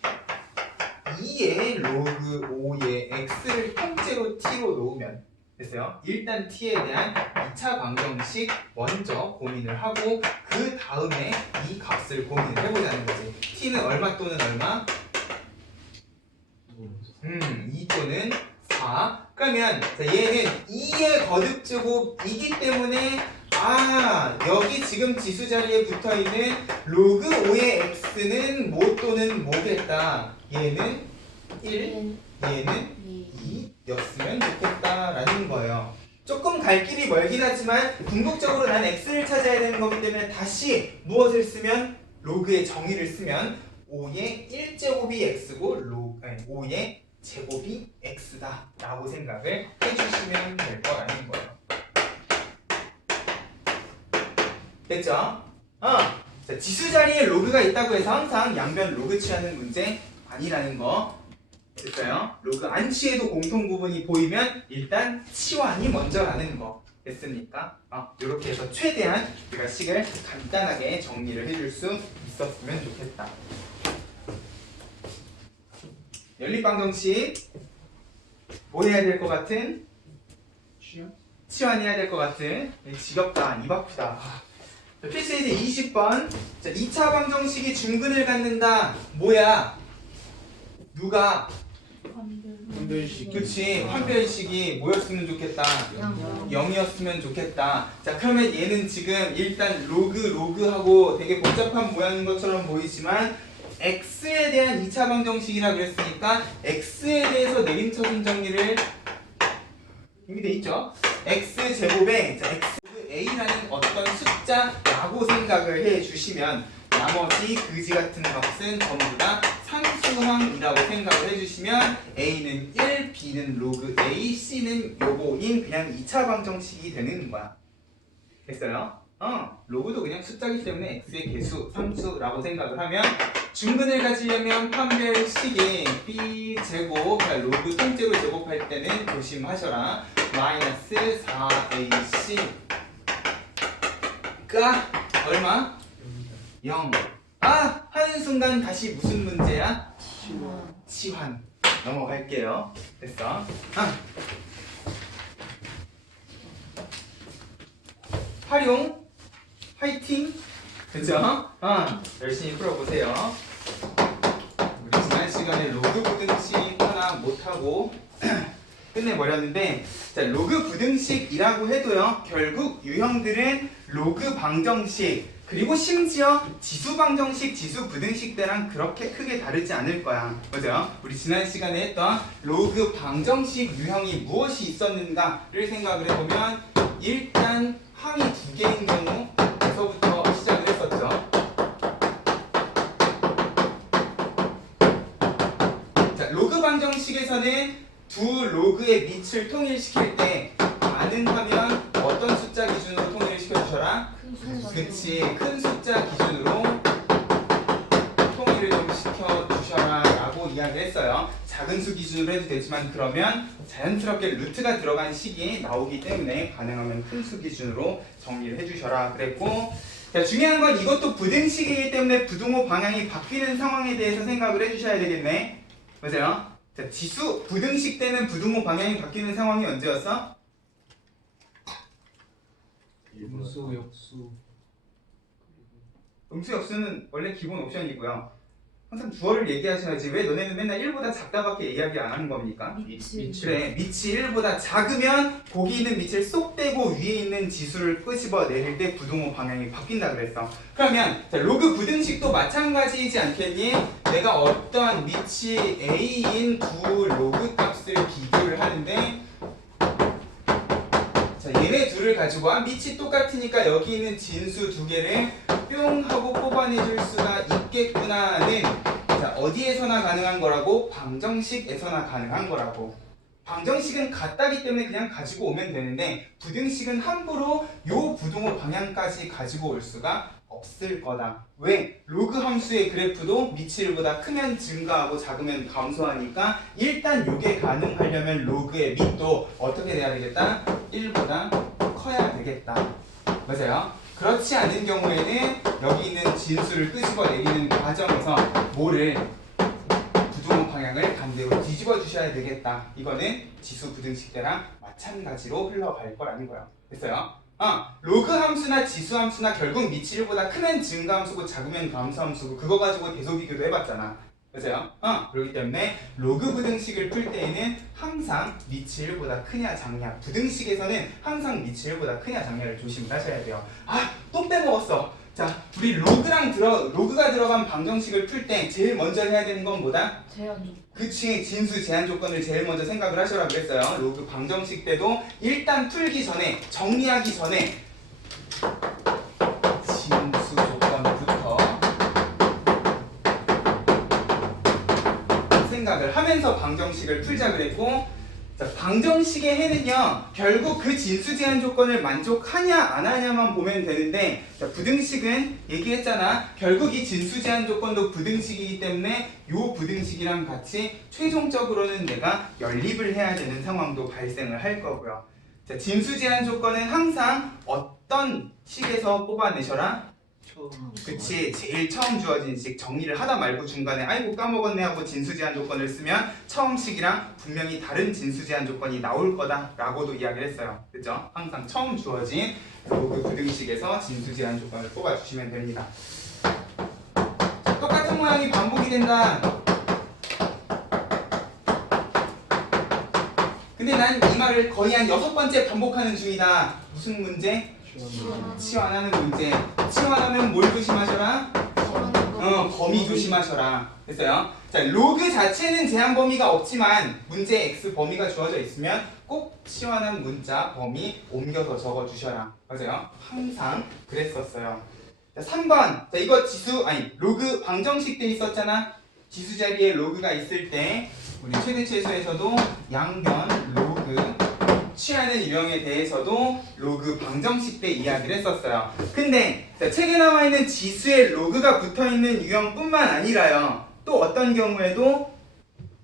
2의 로그 5의 x를 통째로 t로 놓으면 됐어요? 일단 t에 대한 2차 방정식 먼저 고민을 하고 그 다음에 이 값을 고민을 해보자는 거지. t는 얼마 또는 얼마? 2 또는 4. 그러면 자, 얘는 2의 거듭제곱이기 때문에 여기 지금 지수 자리에 붙어있는 로그 5의 x는 뭐 또는 뭐겠다. 얘는 1, 얘는 2. 2였으면 좋겠다라는 거예요. 조금 갈 길이 멀긴 하지만 궁극적으로 난 x를 찾아야 되는 거기 때문에 다시 무엇을 쓰면 로그의 정의를 쓰면 5의 1제곱이 x고 5의 제곱이 x다 라고 생각을 해주시면 될 거라는 거예요. 됐죠? 자, 지수 자리에 로그가 있다고 해서 항상 양변 로그 취하는 문제 아니라는 거 됐어요? 로그 안 취해도 공통 부분이 보이면 일단 치환이 먼저라는 거 됐습니까? 이렇게 해서 최대한 우리가 식을 간단하게 정리를 해줄 수 있었으면 좋겠다. 연립방정식 뭐 해야 될 것 같은? 치환해야 될 것 같은? 지겹다, 입 아프다. 필수예제 20번. 자, 2차 방정식이 중근을 갖는다. 뭐야? 누가? 판별식. 그치, 판별식이 뭐였으면 좋겠다. 0이었으면 좋겠다. 자, 그러면 얘는 지금 일단 로그하고 되게 복잡한 모양인 것처럼 보이지만 x에 대한 2차 방정식이라 그랬으니까 x에 대해서 내림차순 정리를 이미 돼 있죠. x제곱에 자, x a라는 어떤 숫자라고 생각을 해 주시면 나머지 그지 같은 값은 전부 다 상수항이라고 생각을 해주시면 a는 1, b는 로그 a, c는 요거인 그냥 2차 방정식이 되는 거야. 됐어요? 로그도 그냥 숫자이기 때문에 x의 개수, 상수라고 생각을 하면 중근을 가지려면 판별식이 b제곱, 로그 통째로 제곱할 때는 조심하셔라. 마이너스 4ac가 얼마? 0. 하는 순간 다시 무슨 문제야? 치환. 넘어갈게요. 됐어. 활용. 화이팅. 그죠? 열심히 풀어보세요. 우리 지난 시간에 로그 부등식 하나 못하고 끝내버렸는데, 자, 로그 부등식이라고 해도요, 결국 유형들은 로그 방정식, 그리고 심지어 지수 방정식, 지수 부등식 때랑 그렇게 크게 다르지 않을 거야. 그죠? 우리 지난 시간에 했던 로그 방정식 유형이 무엇이 있었는가를 생각을 해보면 일단 항이 2개인 경우에서부터 시작을 했었죠. 자, 로그 방정식에서는 두 로그의 밑을 통일시킬 때 가능하면 어떤 숫자 기준으로 통일을 시켜주셔라? 그치, 큰 숫자 기준으로 통일을 좀 시켜주셔라 라고 이야기를 했어요. 작은 수 기준으로 해도 되지만 그러면 자연스럽게 루트가 들어간 식이 나오기 때문에 가능하면 큰 수 기준으로 정리를 해주셔라 그랬고, 자, 중요한 건 이것도 부등식이기 때문에 부등호 방향이 바뀌는 상황에 대해서 생각을 해주셔야 되겠네. 맞아요? 자, 지수 부등식 때는 부등호 방향이 바뀌는 상황이 언제였어? 음수, 역수. 음수 역수는 원래 기본 옵션이고요. 항상 주어를 얘기하셔야지. 왜 너네는 맨날 1보다 작다밖에 이야기 안 하는 겁니까? 그래, 밑이 1보다 작으면 거기 있는 밑을 쏙 빼고 위에 있는 지수를 끄집어 내릴 때 부등호 방향이 바뀐다 그랬어. 그러면 자, 로그 부등식도 마찬가지이지 않겠니? 내가 어떠한 밑이 a인 두 로그 값을 비교를 하는데, 자, 얘네 둘을 가지고 밑이 똑같으니까 여기 있는 진수 두 개를 뿅 하고 뽑아내줄 수가 있겠구나는, 자, 어디에서나 가능한 거라고? 방정식에서나 가능한 거라고. 방정식은 같다기 때문에 그냥 가지고 오면 되는데 부등식은 함부로 요 부등호 방향까지 가지고 올 수가 없을 거다. 왜? 로그 함수의 그래프도 밑이 1보다 크면 증가하고 작으면 감소하니까 일단 요게 가능하려면 로그의 밑도 어떻게 돼야 되겠다? 1보다 커야 되겠다. 맞아요? 그렇지 않은 경우에는 여기 있는 진수를 끄집어내리는 과정에서 뭐를 부등호 방향을 반대로 뒤집어 주셔야 되겠다. 이거는 지수 부등식 때랑 마찬가지로 흘러갈 거라는 거예요. 됐어요? 로그 함수나 지수 함수나 결국 밑이 1보다 크면 증가 함수고 작으면 감소 함수고 그거 가지고 대소 비교도 해봤잖아. 맞아요? 그렇기 때문에 로그 부등식을 풀 때에는 항상 밑이 1보다 크냐 작냐, 부등식에서는 항상 밑이 1보다 크냐 작냐를 조심을 하셔야 돼요. 또 빼먹었어. 자, 우리 로그가 들어간 방정식을 풀 때 제일 먼저 해야 되는 건 뭐다? 제한 그치, 진수 제한 조건을 제일 먼저 생각을 하셔라 그랬어요. 로그 방정식 때도 일단 풀기 전에, 정리하기 전에 진수 조건부터 생각을 하면서 방정식을 풀자 그랬고, 자, 방정식의 해는요 결국 그 진수 제한 조건을 만족하냐 안 하냐만 보면 되는데, 자, 부등식은 얘기했잖아. 결국 이 진수 제한 조건도 부등식이기 때문에 요 부등식이랑 같이 최종적으로는 내가 연립을 해야 되는 상황도 발생을 할 거고요. 자, 진수 제한 조건은 항상 어떤 식에서 뽑아내셔라? 그치, 제일 처음 주어진 식. 정리를 하다 말고 중간에 아이고 까먹었네 하고 진수 제한 조건을 쓰면 처음 식이랑 분명히 다른 진수 제한 조건이 나올 거다 라고도 이야기를 했어요. 그죠? 항상 처음 주어진 로그 부등식에서 진수 제한 조건을 뽑아주시면 됩니다. 똑같은 모양이 반복이 된다. 근데 난 이 말을 거의 한 6번째 반복하는 중이다. 무슨 문제? 치환하는 문제. 치환하면 뭘 조심하셔라? 범위 조심하셔라. 됐어요? 자, 로그 자체는 제한 범위가 없지만 문제 x 범위가 주어져 있으면 꼭 치환한 문자 범위 옮겨서 적어 주셔라. 맞아요? 항상 그랬었어요. 자, 3번. 자, 이거 로그 방정식 때 있었잖아. 지수 자리에 로그가 있을 때 우리 최대 최소에서도 양변 로그 취하는 유형에 대해서도 로그 방정식 때 이야기를 했었어요. 근데 자, 책에 나와 있는 지수에 로그가 붙어있는 유형뿐만 아니라요, 또 어떤 경우에도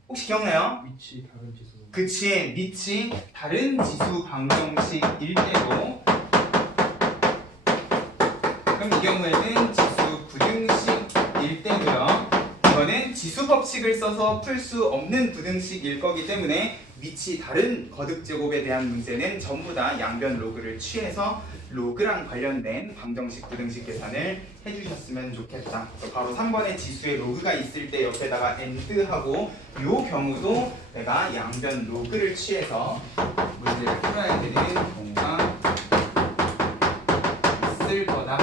혹시 기억나요? 위치 다른 지수. 그치, 밑이 다른 지수 방정식일 때도, 그럼 이 경우에는 지수 부등식일 때도요, 이거는 지수 법칙을 써서 풀 수 없는 부등식일 거기 때문에 위치 다른 거듭 제곱에 대한 문제는 전부 다 양변 로그를 취해서 로그랑 관련된 방정식 부등식 계산을 해주셨으면 좋겠다. 그래서 바로 3번에 지수에 로그가 있을 때 옆에다가 AND하고 요 경우도 내가 양변 로그를 취해서 문제를 풀어야 되는 경우가 있을 거다.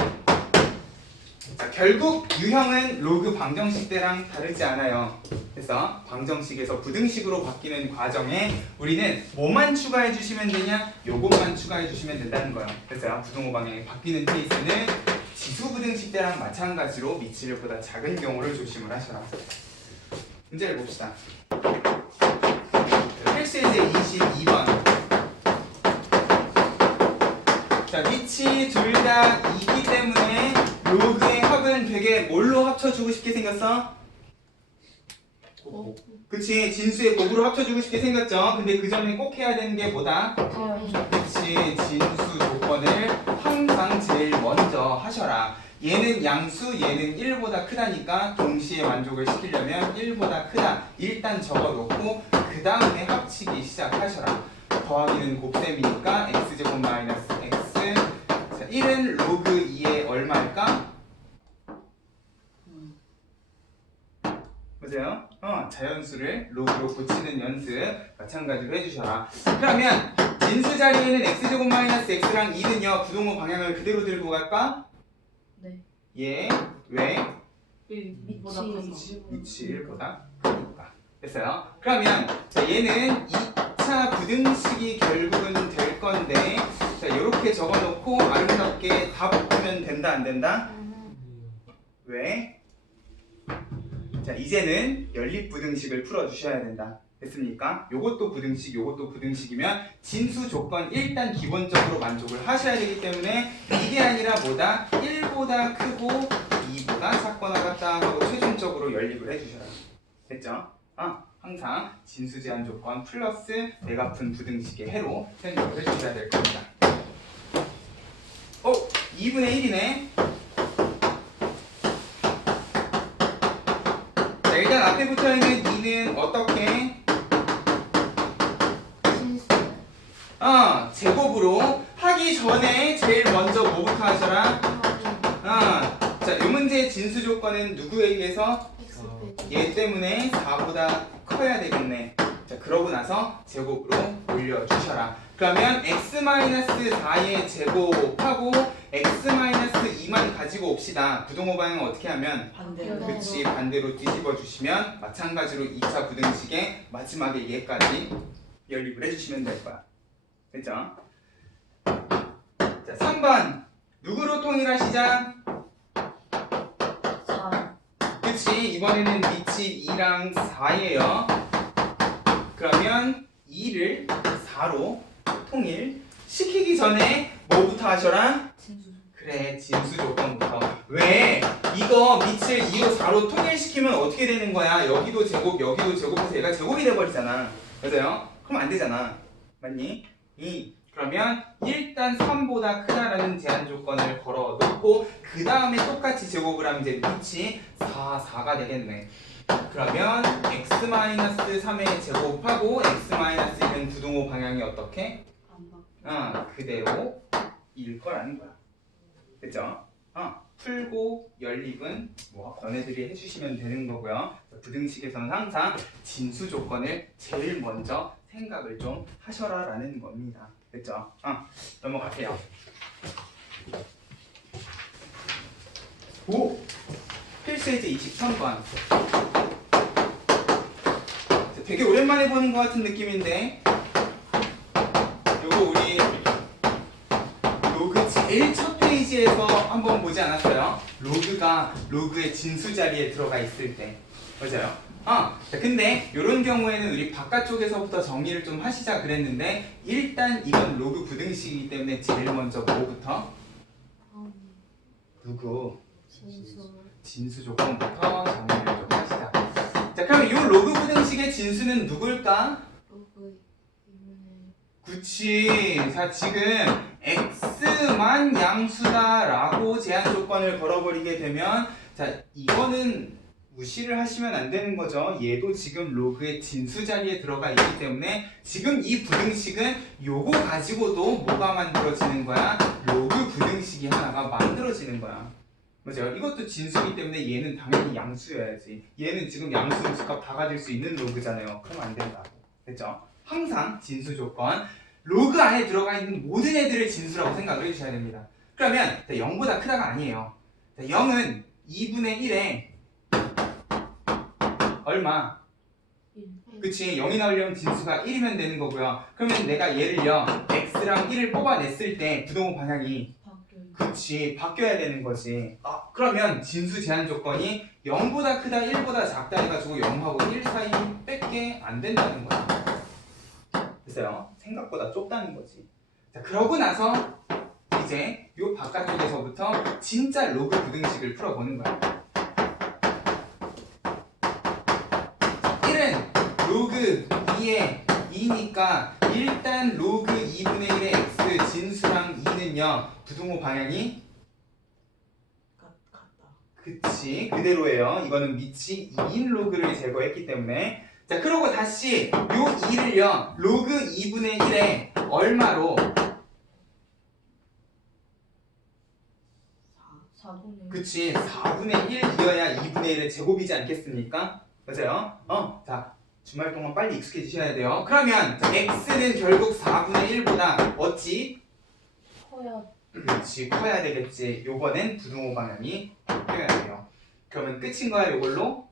자, 결국 유형은 로그 방정식 때랑 다르지 않아요. 그래서 방정식에서 부등식으로 바뀌는 과정에 우리는 뭐만 추가해 주시면 되냐? 요것만 추가해 주시면 된다는 거예요. 그래서 부등호 방향이 바뀌는 케이스는 지수 부등식 때랑 마찬가지로 미치를 보다 작은 경우를 조심을 하셔라. 문제를 봅시다. 필수예제 22번. 자, 미치 둘 다 2기 때문에 로그의 합은 되게 뭘로 합쳐주고 싶게 생겼어? 그치, 진수의 곱으로 합쳐주고 싶게 생겼죠. 근데 그 전에 꼭 해야 되는 게 뭐다? 그치, 진수 조건을 항상 제일 먼저 하셔라. 얘는 양수, 얘는 1보다 크다니까 동시에 만족을 시키려면 1보다 크다 일단 적어놓고 그 다음에 합치기 시작하셔라. 더하기는 곱셈이니까 x제곱 마이너스 x. 자, 1은 로그 2의 얼마일까? 맞아요? 자연수를 로그로 고치는 연습 마찬가지로 해주셔라. 그러면 진수 자리에는 x제곱 마이너스 x랑 2는요 부동호 방향을 그대로 들고 갈까? 네. 예. 왜? 위치 위치 1보다 크니까. 됐어요? 그러면 자, 얘는 2차 부등식이 결국은 될 건데, 자, 이렇게 적어놓고 아름답게 다 바꾸면 된다 안 된다? 왜? 자, 이제는 연립부등식을 풀어주셔야 된다. 됐습니까? 요것도 부등식, 요것도 부등식이면 진수 조건 일단 기본적으로 만족을 하셔야 되기 때문에 이게 아니라 뭐다? 1보다 크고 2보다 작거나 같다 하고 최종적으로 연립을 해주셔야 돼요. 됐죠? 항상 진수 제한 조건 플러스 대각분 부등식의 해로 생각을 해주셔야 될 겁니다. 2분의 1이네. 자, 일단 앞에 붙어있는 2는 어떻게? 제곱으로 하기 전에 제일 먼저 뭐부터 하셔라? 자, 이 문제의 진수 조건은 누구에 의해서? 얘 때문에 4보다 커야 되겠네. 자, 그러고 나서 제곱으로 올려주셔라. 그러면 x-4의 제곱하고 x-2만 가지고 옵시다. 부등호 방향은 어떻게 하면 반대로. 그치 반대로 뒤집어 주시면 마찬가지로 2차 부등식의 마지막에 얘까지 연립을 해주시면 될 거야. 됐죠? 자 3번 누구로 통일하시자? 4. 그치 이번에는 밑이 2랑 4예요. 그러면 2를 4로 통일시키기 전에 뭐부터 하셔라? 진수. 그래 진수 조건부터. 왜? 이거 밑을 2로 4로 통일시키면 어떻게 되는 거야? 여기도 제곱 여기도 제곱해서 얘가 제곱이 돼버리잖아. 맞아요? 그럼 안 되잖아. 맞니? 그러면 일단 3보다 크다라는 제한 조건을 걸어 놓고 그 다음에 똑같이 제곱을 하면 이제 밑이 4가 되겠네. 그러면 x-3의 제곱하고 x-1은 부등호 방향이 어떻게? 안 바뀌어. 그대로 일 거라는 거야. 그죠? 풀고 연립은 뭐 너네들이 해주시면 되는 거고요. 부등식에서는 항상 진수 조건을 제일 먼저 생각을 좀 하셔라라는 겁니다. 됐죠? 넘어가세요. 오! 필수예제 23번. 되게 오랜만에 보는 것 같은 느낌인데 요거 우리 로그 제일 첫 페이지에서 한번 보지 않았어요? 로그가 로그의 진수 자리에 들어가 있을 때 맞아요? 자, 근데 이런 경우에는 우리 바깥쪽에서부터 정리를 좀 하시자 그랬는데 일단 이건 로그 부등식이기 때문에 제일 먼저 뭐부터? 누구? 진수. 진수 조건부터 정리를 좀 하시자. 자, 그럼 이 로그 부등식의 진수는 누굴까? 로그 2분의 그치. 자, 지금 x만 양수다라고 제한 조건을 걸어버리게 되면 자, 이거는 무시를 하시면 안 되는 거죠. 얘도 지금 로그의 진수 자리에 들어가 있기 때문에 지금 이 부등식은 요거 가지고도 뭐가 만들어지는 거야? 로그 부등식이 하나가 만들어지는 거야. 맞아요. 이것도 진수이기 때문에 얘는 당연히 양수여야지. 얘는 지금 양수 음수값 다 가질 수 있는 로그잖아요. 그럼 안 된다고. 됐죠? 항상 진수 조건. 로그 안에 들어가 있는 모든 애들을 진수라고 생각을 해주셔야 됩니다. 그러면 0보다 크다가 아니에요. 0은 2분의 1에 얼마? 1. 그치 0이 나오려면 진수가 1이면 되는 거고요. 그러면 내가 얘를요 x랑 1을 뽑아냈을 때 부등호 방향이 바뀌어요. 그치 바뀌어야 되는 거지. 그러면 진수 제한 조건이 0보다 크다 1보다 작다 해가지고 0하고 1 사이 밖에 안 된다는 거야. 됐어요? 생각보다 좁다는 거지. 자 그러고 나서 이제 요 바깥쪽에서부터 진짜 로그 부등식을 풀어보는 거야. 1은 로그 2의 2니까 일단 로그 2분의 1의 x 진수랑 2는요 부등호 방향이 같다. 그치 그대로예요. 이거는 밑이 2인 로그를 제거했기 때문에 자 그러고 다시 요 2를요 로그 2분의 1에 얼마로 4분의 그치 4분의 1이어야 2분의 1의 제곱이지 않겠습니까? 맞아요? 자 주말 동안 빨리 익숙해지셔야 돼요. 그러면 자, x는 결국 4분의 1보다 어찌? 커야 그렇지 커야 되겠지. 요번엔 부등호 방향이 바뀌어야 돼요. 그러면 끝인 거야 요걸로?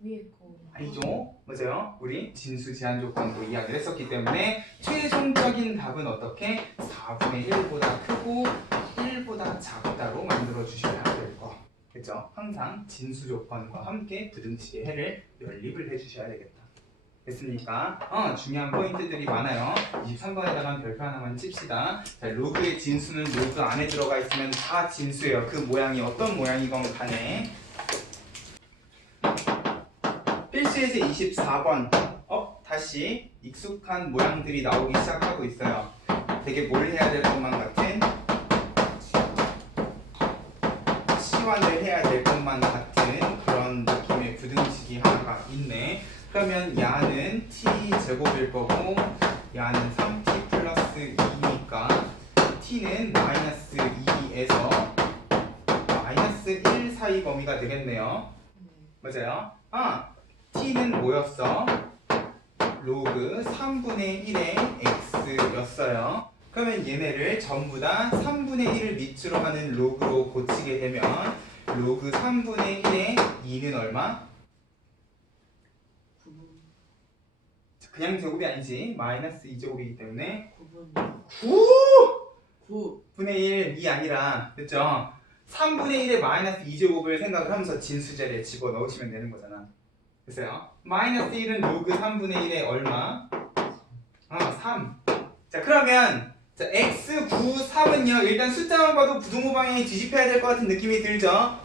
위에 거. 아니죠. 맞아요. 우리 진수 제한 조건도 이야기를 했었기 때문에 최종적인 답은 어떻게? 4분의 1보다 크고 1보다 작다로 만들어 주셔야 될 거. 그죠? 항상 진수 조건과 함께 부등식의 해를 연립을 해주셔야 되겠다. 됐습니까? 중요한 포인트들이 많아요. 23번에다가 별표 하나만 찝시다. 자, 로그의 진수는 로그 안에 들어가 있으면 다 진수예요. 그 모양이 어떤 모양이건 간에. 필수예제 24번. 다시 익숙한 모양들이 나오기 시작하고 있어요. 되게 뭘 해야 될 것만 같은 시환을 해야 될 것만 같은 그런 느낌의 부등식이 하나가 있네. 그러면 야는 t 제곱일 거고 야는 3t 플러스 2니까 t는 마이너스 2에서 마이너스 1 사이 범위가 되겠네요. 맞아요? t는 뭐였어? 로그 3분의 1의 x였어요. 그러면 얘네를 전부 다 3분의 1을 밑으로 하는 로그로 고치게 되면 로그 3분의 1의 2는 얼마? 그냥 제곱이 아니지. 마이너스 2제곱이기 때문에 9분의 1, 2 아니라 됐죠? 3분의 1의 마이너스 2제곱을 생각을 하면서 진수 자리에 집어넣으시면 되는 거잖아. 됐어요? 마이너스 1은 로그 3분의 1의 얼마? 3. 자, 그러면 자, x 9, 3은요 일단 숫자만 봐도 부등호 방향이 뒤집혀야 될 것 같은 느낌이 들죠?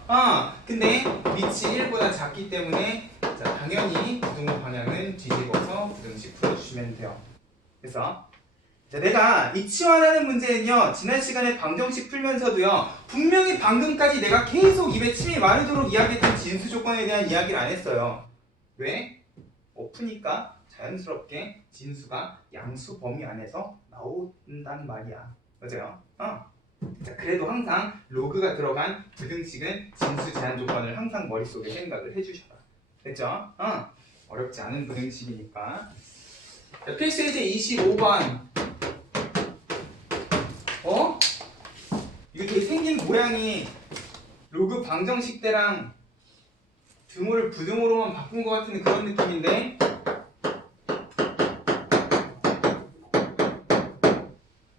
근데 밑이 1보다 작기 때문에 자, 당연히 부등호 방향은 뒤집어서 부등식 풀어주시면 돼요. 그래서 자, 내가 이 치환하는 문제는요 지난 시간에 방정식 풀면서도요 분명히 방금까지 내가 계속 입에 침이 마르도록 이야기했던 진수 조건에 대한 이야기를 안 했어요. 왜? 푸니까 자연스럽게 진수가 양수 범위 안에서 나온단 말이야. 맞아요? 자, 그래도 항상 로그가 들어간 부등식은 진수 제한 조건을 항상 머릿속에 생각을 해주셔라. 됐죠? 어렵지 않은 부등식이니까. 자, 필수 예제 25번. 이거 되게 생긴 모양이 로그 방정식 때랑 등호를 부등호로만 바꾼 것 같은 그런 느낌인데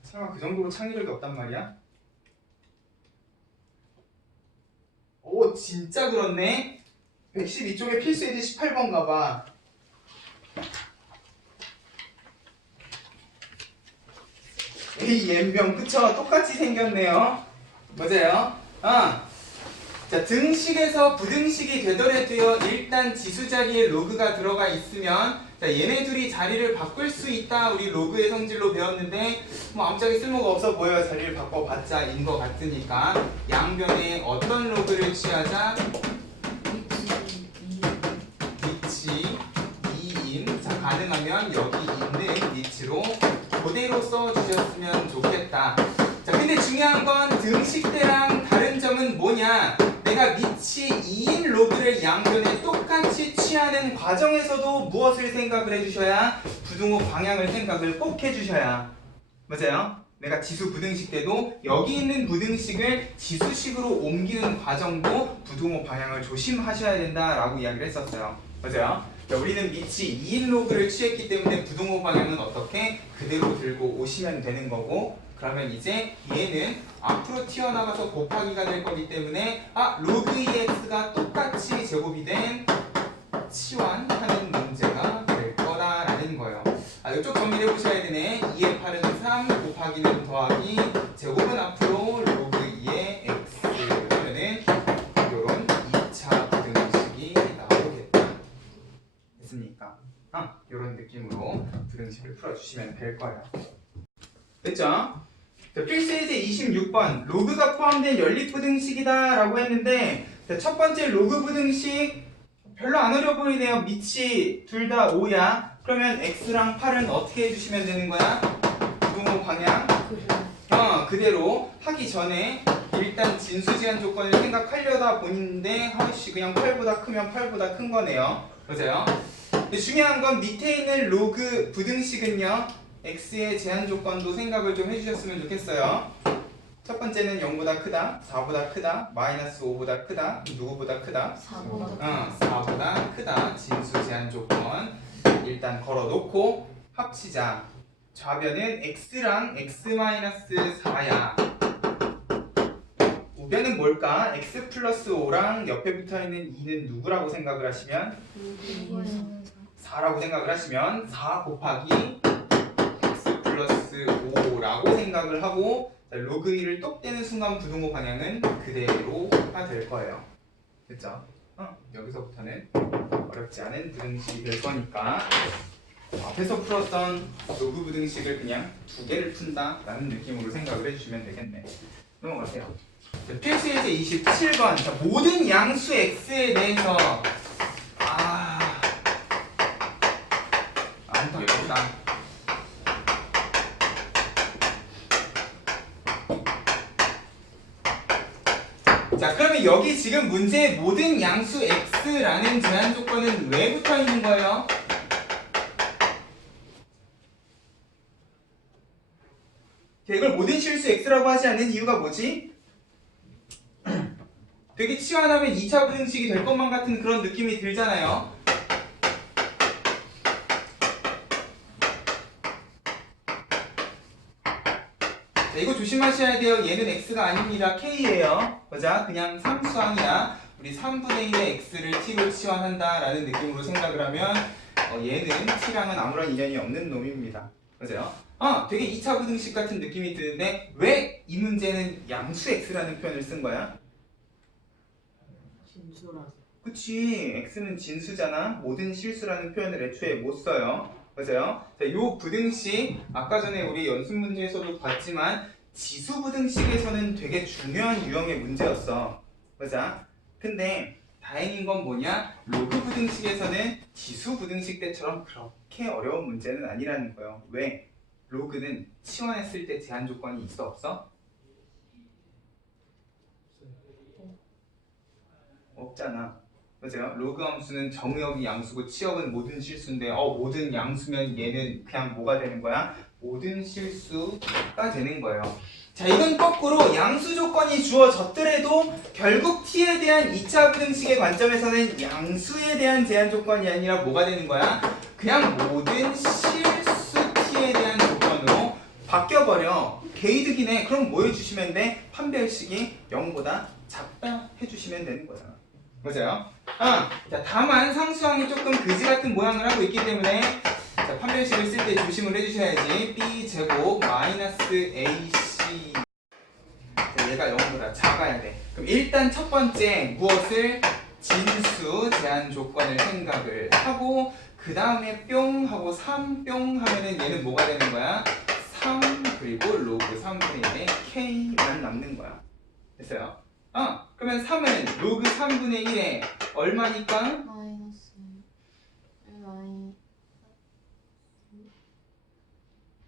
설마 그 정도로 창의력이 없단 말이야? 오 진짜 그렇네. 112쪽에 필수 예제 18번 가봐. A, N병 그쵸? 똑같이 생겼네요. 맞아요? 자, 등식에서 부등식이 되더라도요 일단 지수 자리에 로그가 들어가 있으면 자, 얘네 둘이 자리를 바꿀 수 있다. 우리 로그의 성질로 배웠는데 뭐 아무짝에 쓸모가 없어 보여요. 자리를 바꿔봤자 인 것 같으니까 양변에 어떤 로그를 취하자? 위치 2인. 자, 가능하면 여기 있는 위치로 그대로 써주셨으면 좋겠다. 자, 근데 중요한 건 등식 때랑 다른 점은 뭐냐? 내가 위치 2인 로그를 양변에 똑같이 취하는 과정에서도 무엇을 생각을 해주셔야? 부등호 방향을 생각을 꼭 해주셔야. 맞아요? 내가 지수 부등식 때도 여기 있는 부등식을 지수식으로 옮기는 과정도 부등호 방향을 조심하셔야 된다라고 이야기를 했었어요. 맞아요? 자, 우리는 위치 2인 로그를 취했기 때문에 부등호 방향은 어떻게? 그대로 들고 오시면 되는 거고 그러면 이제 얘는 앞으로 튀어나가서 곱하기가 될 거기 때문에 로그 2x가 똑같이 제곱이 된 치환하는 문제가 될 거다라는 거예요. 이쪽 정리해 보셔야 되네. 2의 8은 3 곱하기는 더하기 제곱은 앞으로 로그 2의 x 그러면은 이런 2차 부등식이 나오겠다. 됐습니까? 이런 느낌으로 부등식을 풀어주시면 될 거예요. 됐죠? 자, 필수 예제 26번 로그가 포함된 연립부등식이다 라고 했는데 자, 첫 번째 로그 부등식 별로 안 어려 보이네요. 밑이 둘 다 5야. 그러면 x랑 8은 어떻게 해주시면 되는 거야? 부등호 방향 그대로 하기 전에 일단 진수 제한 조건을 생각하려다 보는데 하우씨 그냥 8보다 크면 8보다 큰 거네요. 맞아요? 근데 중요한 건 밑에 있는 로그 부등식은요 x의 제한 조건도 생각을 좀 해주셨으면 좋겠어요. 첫 번째는 0보다 크다, 4보다 크다, 마이너스 5보다 크다, 누구보다 크다? 4보다 크다. 진수 제한 조건 일단 걸어놓고 합치자. 좌변은 x랑 x-4야. 우변은 뭘까? x 플러스 5랑 옆에 붙어있는 2는 누구라고 생각을 하시면? 4라고 생각을 하시면 4 곱하기 플러스 5라고 생각을 하고 자, 로그 1을 똑 떼는 순간 부등호 방향은 그대로가 될 거예요. 됐죠? 여기서부터는 어렵지 않은 부등식이 될 거니까 앞에서 풀었던 로그 부등식을 그냥 두 개를 푼다 라는 느낌으로 생각을 해주시면 되겠네. 넘어가세요. 필수 예제 27번 자, 모든 양수 x에 대해서 안타깝다. 자, 그러면 여기 지금 문제의 모든 양수 x라는 제한 조건은 왜 붙어 있는 거예요? 이걸 모든 실수 x라고 하지 않는 이유가 뭐지? 되게 치환하면 2차 부등식이 될 것만 같은 그런 느낌이 들잖아요. 자, 이거 조심하셔야 돼요. 얘는 x가 아닙니다. k예요. 보자, 그냥 상수항이야. 우리 3분의 1의 x를 t로 치환한다라는 느낌으로 생각을 하면 얘는 t랑은 아무런 인연이 없는 놈입니다. 맞아요? 되게 2차 부등식 같은 느낌이 드는데 왜 이 문제는 양수 x라는 표현을 쓴 거야? 진수라서. 그치, x는 진수잖아. 모든 실수라는 표현을 애초에 못 써요. 맞아요? 자, 요 부등식 아까 전에 우리 연습 문제에서도 봤지만 지수 부등식에서는 되게 중요한 유형의 문제였어. 맞아? 근데 다행인 건 뭐냐? 로그 부등식에서는 지수 부등식 때처럼 그렇게 어려운 문제는 아니라는 거예요. 왜? 로그는 치환했을 때 제한 조건이 있어 없어? 없잖아. 맞아요? 로그 함수는 정의역이 양수고 치역은 모든 실수인데 모든 양수면 얘는 그냥 뭐가 되는 거야? 모든 실수가 되는 거예요. 자, 이건 거꾸로 양수 조건이 주어졌더라도 결국 t에 대한 2차 부등식의 관점에서는 양수에 대한 제한 조건이 아니라 뭐가 되는 거야? 그냥 모든 실수 t에 대한 조건으로 바뀌어버려. 개이득이네. 그럼 뭐 해주시면 돼? 판별식이 0보다 작다 해주시면 되는 거잖아. 맞아요? 자, 다만 상수항이 조금 그지 같은 모양을 하고 있기 때문에 자, 판별식을 쓸 때 조심을 해주셔야지. b제곱 마이너스 ac. 자, 얘가 0보다 작아야 돼. 그럼 일단 첫 번째 무엇을? 진수 제한 조건을 생각을 하고 그 다음에 뿅 하고 3 뿅 하면은 얘는 뭐가 되는 거야? 3 그리고 로그 3분의 1의 k만 남는 거야. 됐어요? 그러면 3은 로그 3분의 1에 얼마니까? 마이너스 y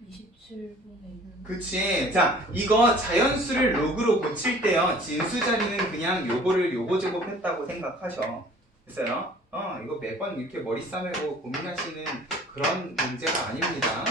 27분의 1. 그치. 자, 이거 자연수를 로그로 고칠 때요. 진수 자리는 그냥 요거를 요거 제곱했다고 생각하셔. 됐어요? 이거 매번 이렇게 머리 싸매고 고민하시는 그런 문제가 아닙니다.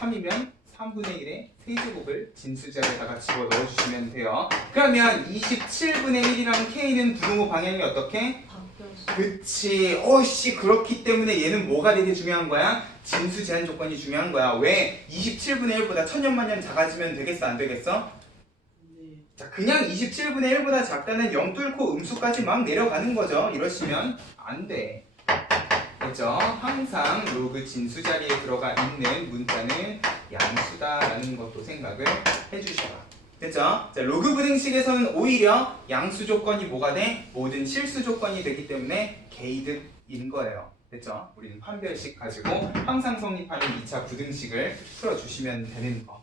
3이면 3분의 1의 세제곱을 진수자리에다가 집어 넣어주시면 돼요. 그러면 27분의 1이랑 k는 부등호 방향이 어떻게? 바뀌었어. 그치. 그렇기 때문에 얘는 뭐가 되게 중요한 거야? 진수 제한 조건이 중요한 거야. 왜? 27분의 1보다 천년만년 작아지면 되겠어? 안 되겠어? 네. 자, 그냥 27분의 1보다 작다는 0 뚫고 음수까지 막 내려가는 거죠. 이러시면 안 돼. 그렇죠? 항상 로그 진수 자리에 들어가 있는 문자는 양수다라는 것도 생각을 해주셔라. 됐죠? 자, 로그 부등식에서는 오히려 양수 조건이 뭐가 돼? 모든 실수 조건이 되기 때문에 개이득인 거예요. 됐죠? 우리는 판별식 가지고 항상 성립하는 2차 부등식을 풀어주시면 되는 거.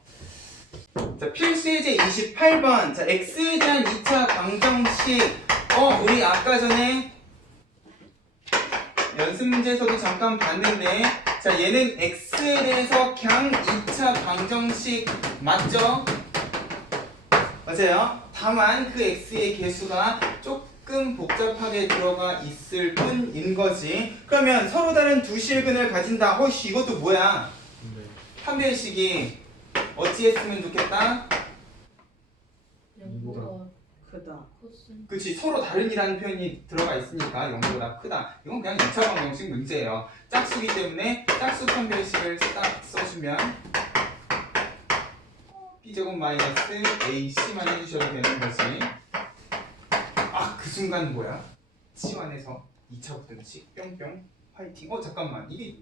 자, 필수예제 28번. 자, x에 대한 2차 방정식. 우리 아까 전에 연습 문제에서도 잠깐 봤는데, 자, 얘는 x에 대해서 그냥 2차 방정식 맞죠? 맞아요? 다만 그 x의 개수가 조금 복잡하게 들어가 있을 뿐인 거지. 그러면 서로 다른 두 실근을 가진다. 이것도 뭐야? 네. 판별식이 어찌했으면 좋겠다? 0보다 크다. 코스. 그치, 서로 다른이라는 표현이 들어가 있으니까 0보다 크다. 이건 그냥 2차 방정식 문제예요. 짝수기 때문에 짝수 판별식을 딱 써주면 b제곱 마이너스 ac만 해주셔도 되는 거지. 그 순간 뭐야? 치환해서 2차 부등식 뿅뿅 화이팅. 잠깐만, 이게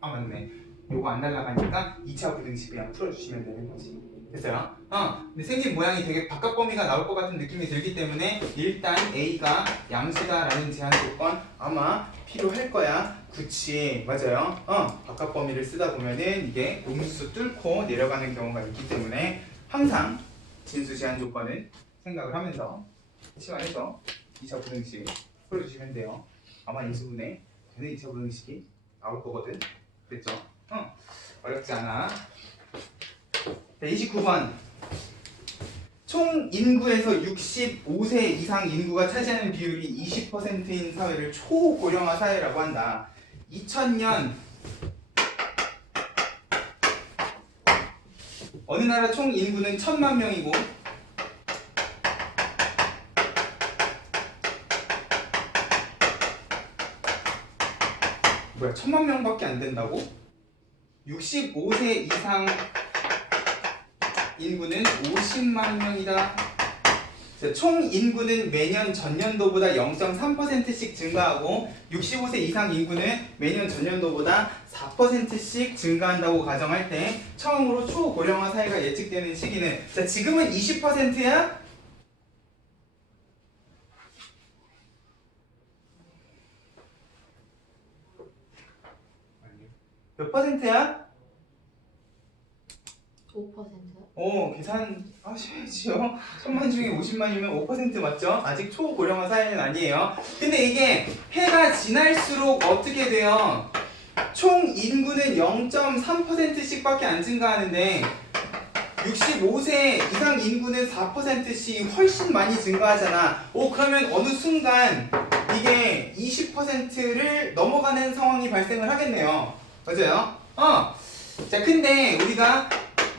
맞네. 요거 안 날라가니까 2차 부등식 그냥 풀어주시면 되는 거지. 됐어요? 근데 생긴 모양이 되게 바깥 범위가 나올 것 같은 느낌이 들기 때문에 일단 A가 양수다라는 제한 조건 아마 필요할 거야. 그치, 맞아요. 바깥 범위를 쓰다 보면은 이게 음수 뚫고 내려가는 경우가 있기 때문에 항상 진수 제한 조건을 생각을 하면서 치환해서 2차 부등식 풀어주시면 돼요. 아마 이 부분에 되는 2차 부등식이 나올 거거든. 그랬죠? 어렵지 않아. 자, 29번. 총 인구에서 65세 이상 인구가 차지하는 비율이 20%인 사회를 초고령화 사회라고 한다. 2000년 어느 나라 총 인구는 1000만 명이고 뭐야 1000만 명밖에 안 된다고? 65세 이상 인구는 50만 명이다. 총 인구는 매년 전년도보다 0.3%씩 증가하고 65세 이상 인구는 매년 전년도보다 4%씩 증가한다고 가정할 때 처음으로 초고령화 사회가 예측되는 시기는 자 지금은 20%야? 몇 퍼센트야? 5%요? 계산 하셔야지요. 1000만 중에 50만이면 5% 맞죠? 아직 초고령화 사회는 아니에요. 근데 이게 해가 지날수록 어떻게 돼요? 총 인구는 0.3%씩 밖에 안 증가하는데 65세 이상 인구는 4%씩 훨씬 많이 증가하잖아. 그러면 어느 순간 이게 20%를 넘어가는 상황이 발생을 하겠네요. 맞아요? 자, 근데 우리가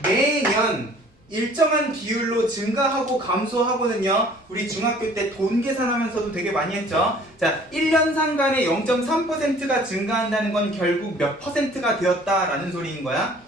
매년 일정한 비율로 증가하고 감소하고는요 우리 중학교 때 돈 계산하면서도 되게 많이 했죠. 자 1년 상간에 0.3%가 증가한다는 건 결국 몇 퍼센트가 되었다라는 소리인 거야?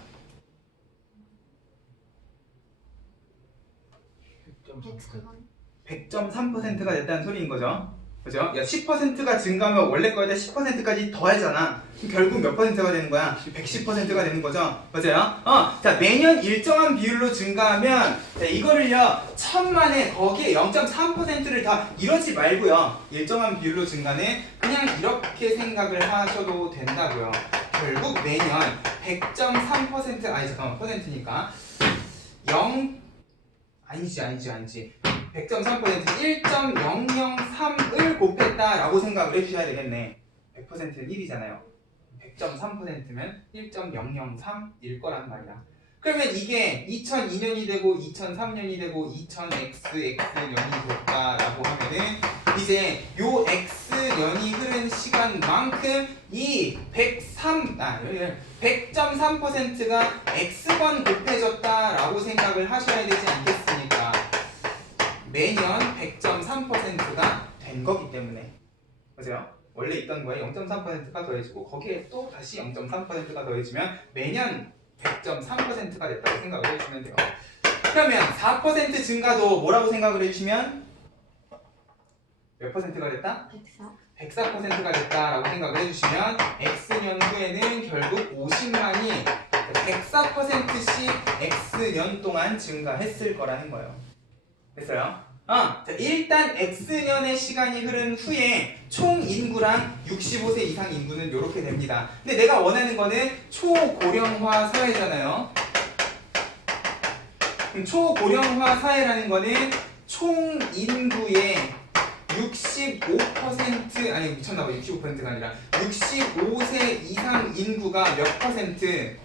100.3%가 됐다는 소리인 거죠. 그죠? 야 10%가 증가하면 원래 거에다 10%까지 더하잖아. 그럼 결국 몇 퍼센트가 되는 거야? 110%가 되는 거죠. 맞아요? 자 매년 일정한 비율로 증가하면 자, 이거를요 1000만에 거기에 0.3%를 다 이러지 말고요 일정한 비율로 증가는 그냥 이렇게 생각을 하셔도 된다고요. 결국 매년 100.3% 아니 잠깐만 퍼센트니까 100.3% 1.003을 곱했다라고 생각을 해주셔야 되겠네. 100%는 1이잖아요. 100.3%면 1.003일 거란 말이야. 그러면 이게 2002년이 되고 2003년이 되고 2000x년이 됐다라고 하면은 이제 요 x년이 흐른 시간만큼 이 100.3%가 x번 곱해졌다라고 생각을 하셔야 되지 않겠습니까? 매년 100.3%가 된 거기 때문에. 맞아요? 원래 있던 거에 0.3%가 더해지고 거기에 또 다시 0.3%가 더해지면 매년 100.3%가 됐다고 생각을 해주시면 돼요. 그러면 4% 증가도 뭐라고 생각을 해주시면 몇 퍼센트가 됐다? 104%가 됐다라고 생각을 해주시면 X년 후에는 결국 50만이 104%씩 X년 동안 증가했을 거라는 거예요. 됐어요? 자, 일단 X년의 시간이 흐른 후에 총 인구랑 65세 이상 인구는 이렇게 됩니다. 근데 내가 원하는 거는 초고령화 사회잖아요. 그럼 초고령화 사회라는 거는 총 인구의 65% 아니 미쳤나봐 65%가 아니라 65세 이상 인구가 몇 퍼센트?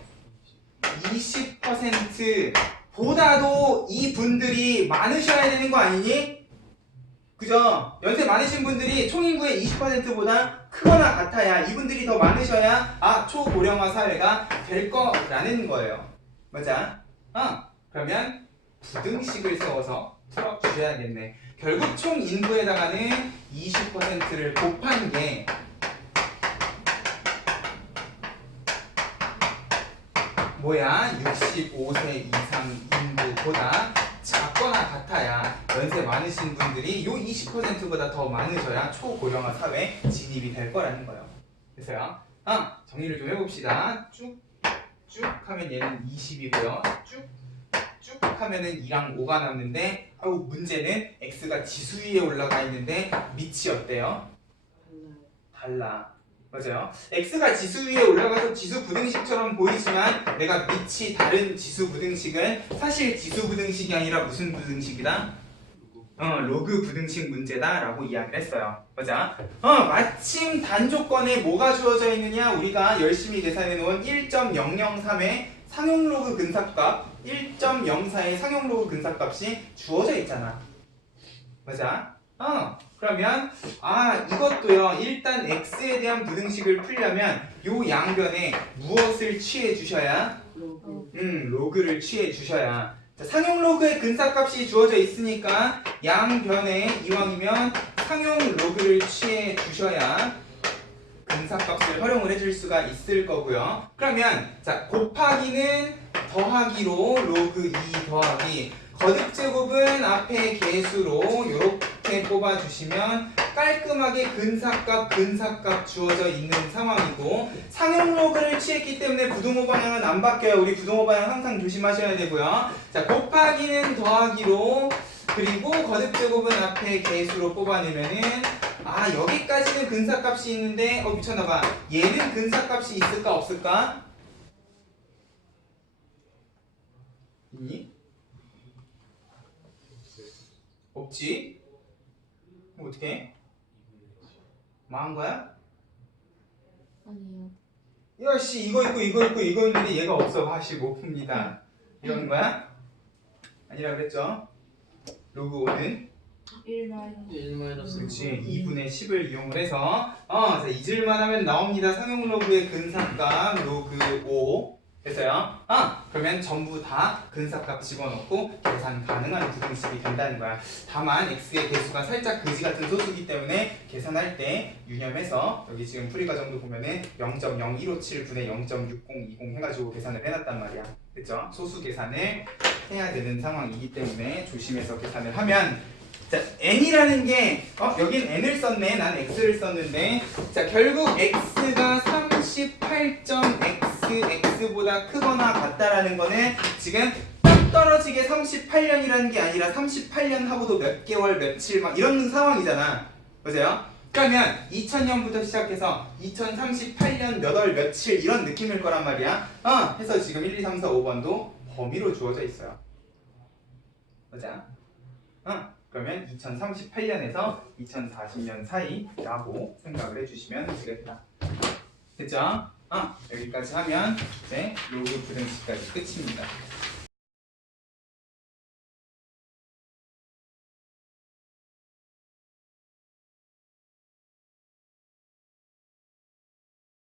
20% 보다도 이 분들이 많으셔야 되는 거 아니니? 그죠? 연세 많으신 분들이 총인구의 20%보다 크거나 같아야 이분들이 더 많으셔야 초고령화 사회가 될 거라는 거예요. 맞아? 그러면 부등식을 세워서 풀어주셔야겠네. 결국 총 인구에다가는 20%를 곱한 게 뭐야? 65세 이상 인구보다 작거나 같아야 연세 많으신 분들이 요 20%보다 더 많으셔야 초고령화 사회에 진입이 될 거라는 거예요. 됐어요? 정리를 좀 해봅시다. 쭉 하면 얘는 20이고요. 쭉 하면은 2랑 5가 남는데 문제는 x가 지수 위에 올라가 있는데 밑이 어때요? 달라. 맞아요. x가 지수 위에 올라가서 지수 부등식처럼 보이지만 내가 밑이 다른 지수 부등식은 사실 지수 부등식이 아니라 무슨 부등식이다? 로그 부등식 문제다 라고 이야기를 했어요. 맞아? 마침 단조건에 뭐가 주어져 있느냐? 우리가 열심히 계산해 놓은 1.003의 상용로그 근사값 1.04의 상용로그 근사값이 주어져 있잖아. 맞아? 그러면 이것도요. 일단 x에 대한 부등식을 풀려면 요 양변에 무엇을 취해 주셔야? 로그를 취해 주셔야. 자, 상용 로그의 근사값이 주어져 있으니까 양변에 이왕이면 상용 로그를 취해 주셔야 근사값을 활용을 해줄 수가 있을 거고요. 그러면 자 곱하기는 더하기로 로그 2 더하기 거듭제곱은 앞에 개수로 이렇게 뽑아주시면 깔끔하게 근사값 주어져 있는 상황이고 상용 로그를 취했기 때문에 부등호 방향은 안 바뀌어요. 우리 부등호 방향 항상 조심하셔야 되고요. 자 곱하기는 더하기로 그리고 거듭제곱은 앞에 개수로 뽑아내면은 아 여기까지는 근사값이 있는데 미쳤나봐. 얘는 근사값이 있을까 없을까? 있니? 없지? 그럼 어떡해? 망한 거야? 아니에요. 야씨 이거 있고 이거 있는데 얘가 없어. 다시 못 풉니다. 이러는 거야? 아니라 그랬죠? 로그 5는 1 마이너스. 그렇지 2분의 10을 이용을 해서 자 잊을만 하면 나옵니다. 상용 로그의 근사값 로그 5 됐어요? 그러면 전부 다 근사값 집어넣고 계산 가능한 부등식이 된다는 거야. 다만 x의 개수가 살짝 그지 같은 소수기 때문에 계산할 때 유념해서 여기 지금 풀이 과정도 보면은 0.0157분의 0.6020 해가지고 계산을 해놨단 말이야. 그쵸? 소수 계산을 해야 되는 상황이기 때문에 조심해서 계산을 하면 자 n이라는 게 여긴 n을 썼네. 난 x를 썼는데 자 결국 x가 38.x보다 크거나 같다라는 거는 지금 딱 떨어지게 38년이라는 게 아니라 38년 하고도 몇 개월 며칠 막 이런 상황이잖아. 보세요. 그러면 2000년부터 시작해서 2038년 몇 월 며칠 이런 느낌일 거란 말이야. 해서 지금 1, 2, 3, 4, 5번도 범위로 주어져 있어요. 보자. 그러면 2038년에서 2040년 사이라고 생각을 해주시면 되겠다. 됐죠? 여기까지 하면 이제 로그 부등식까지 끝입니다.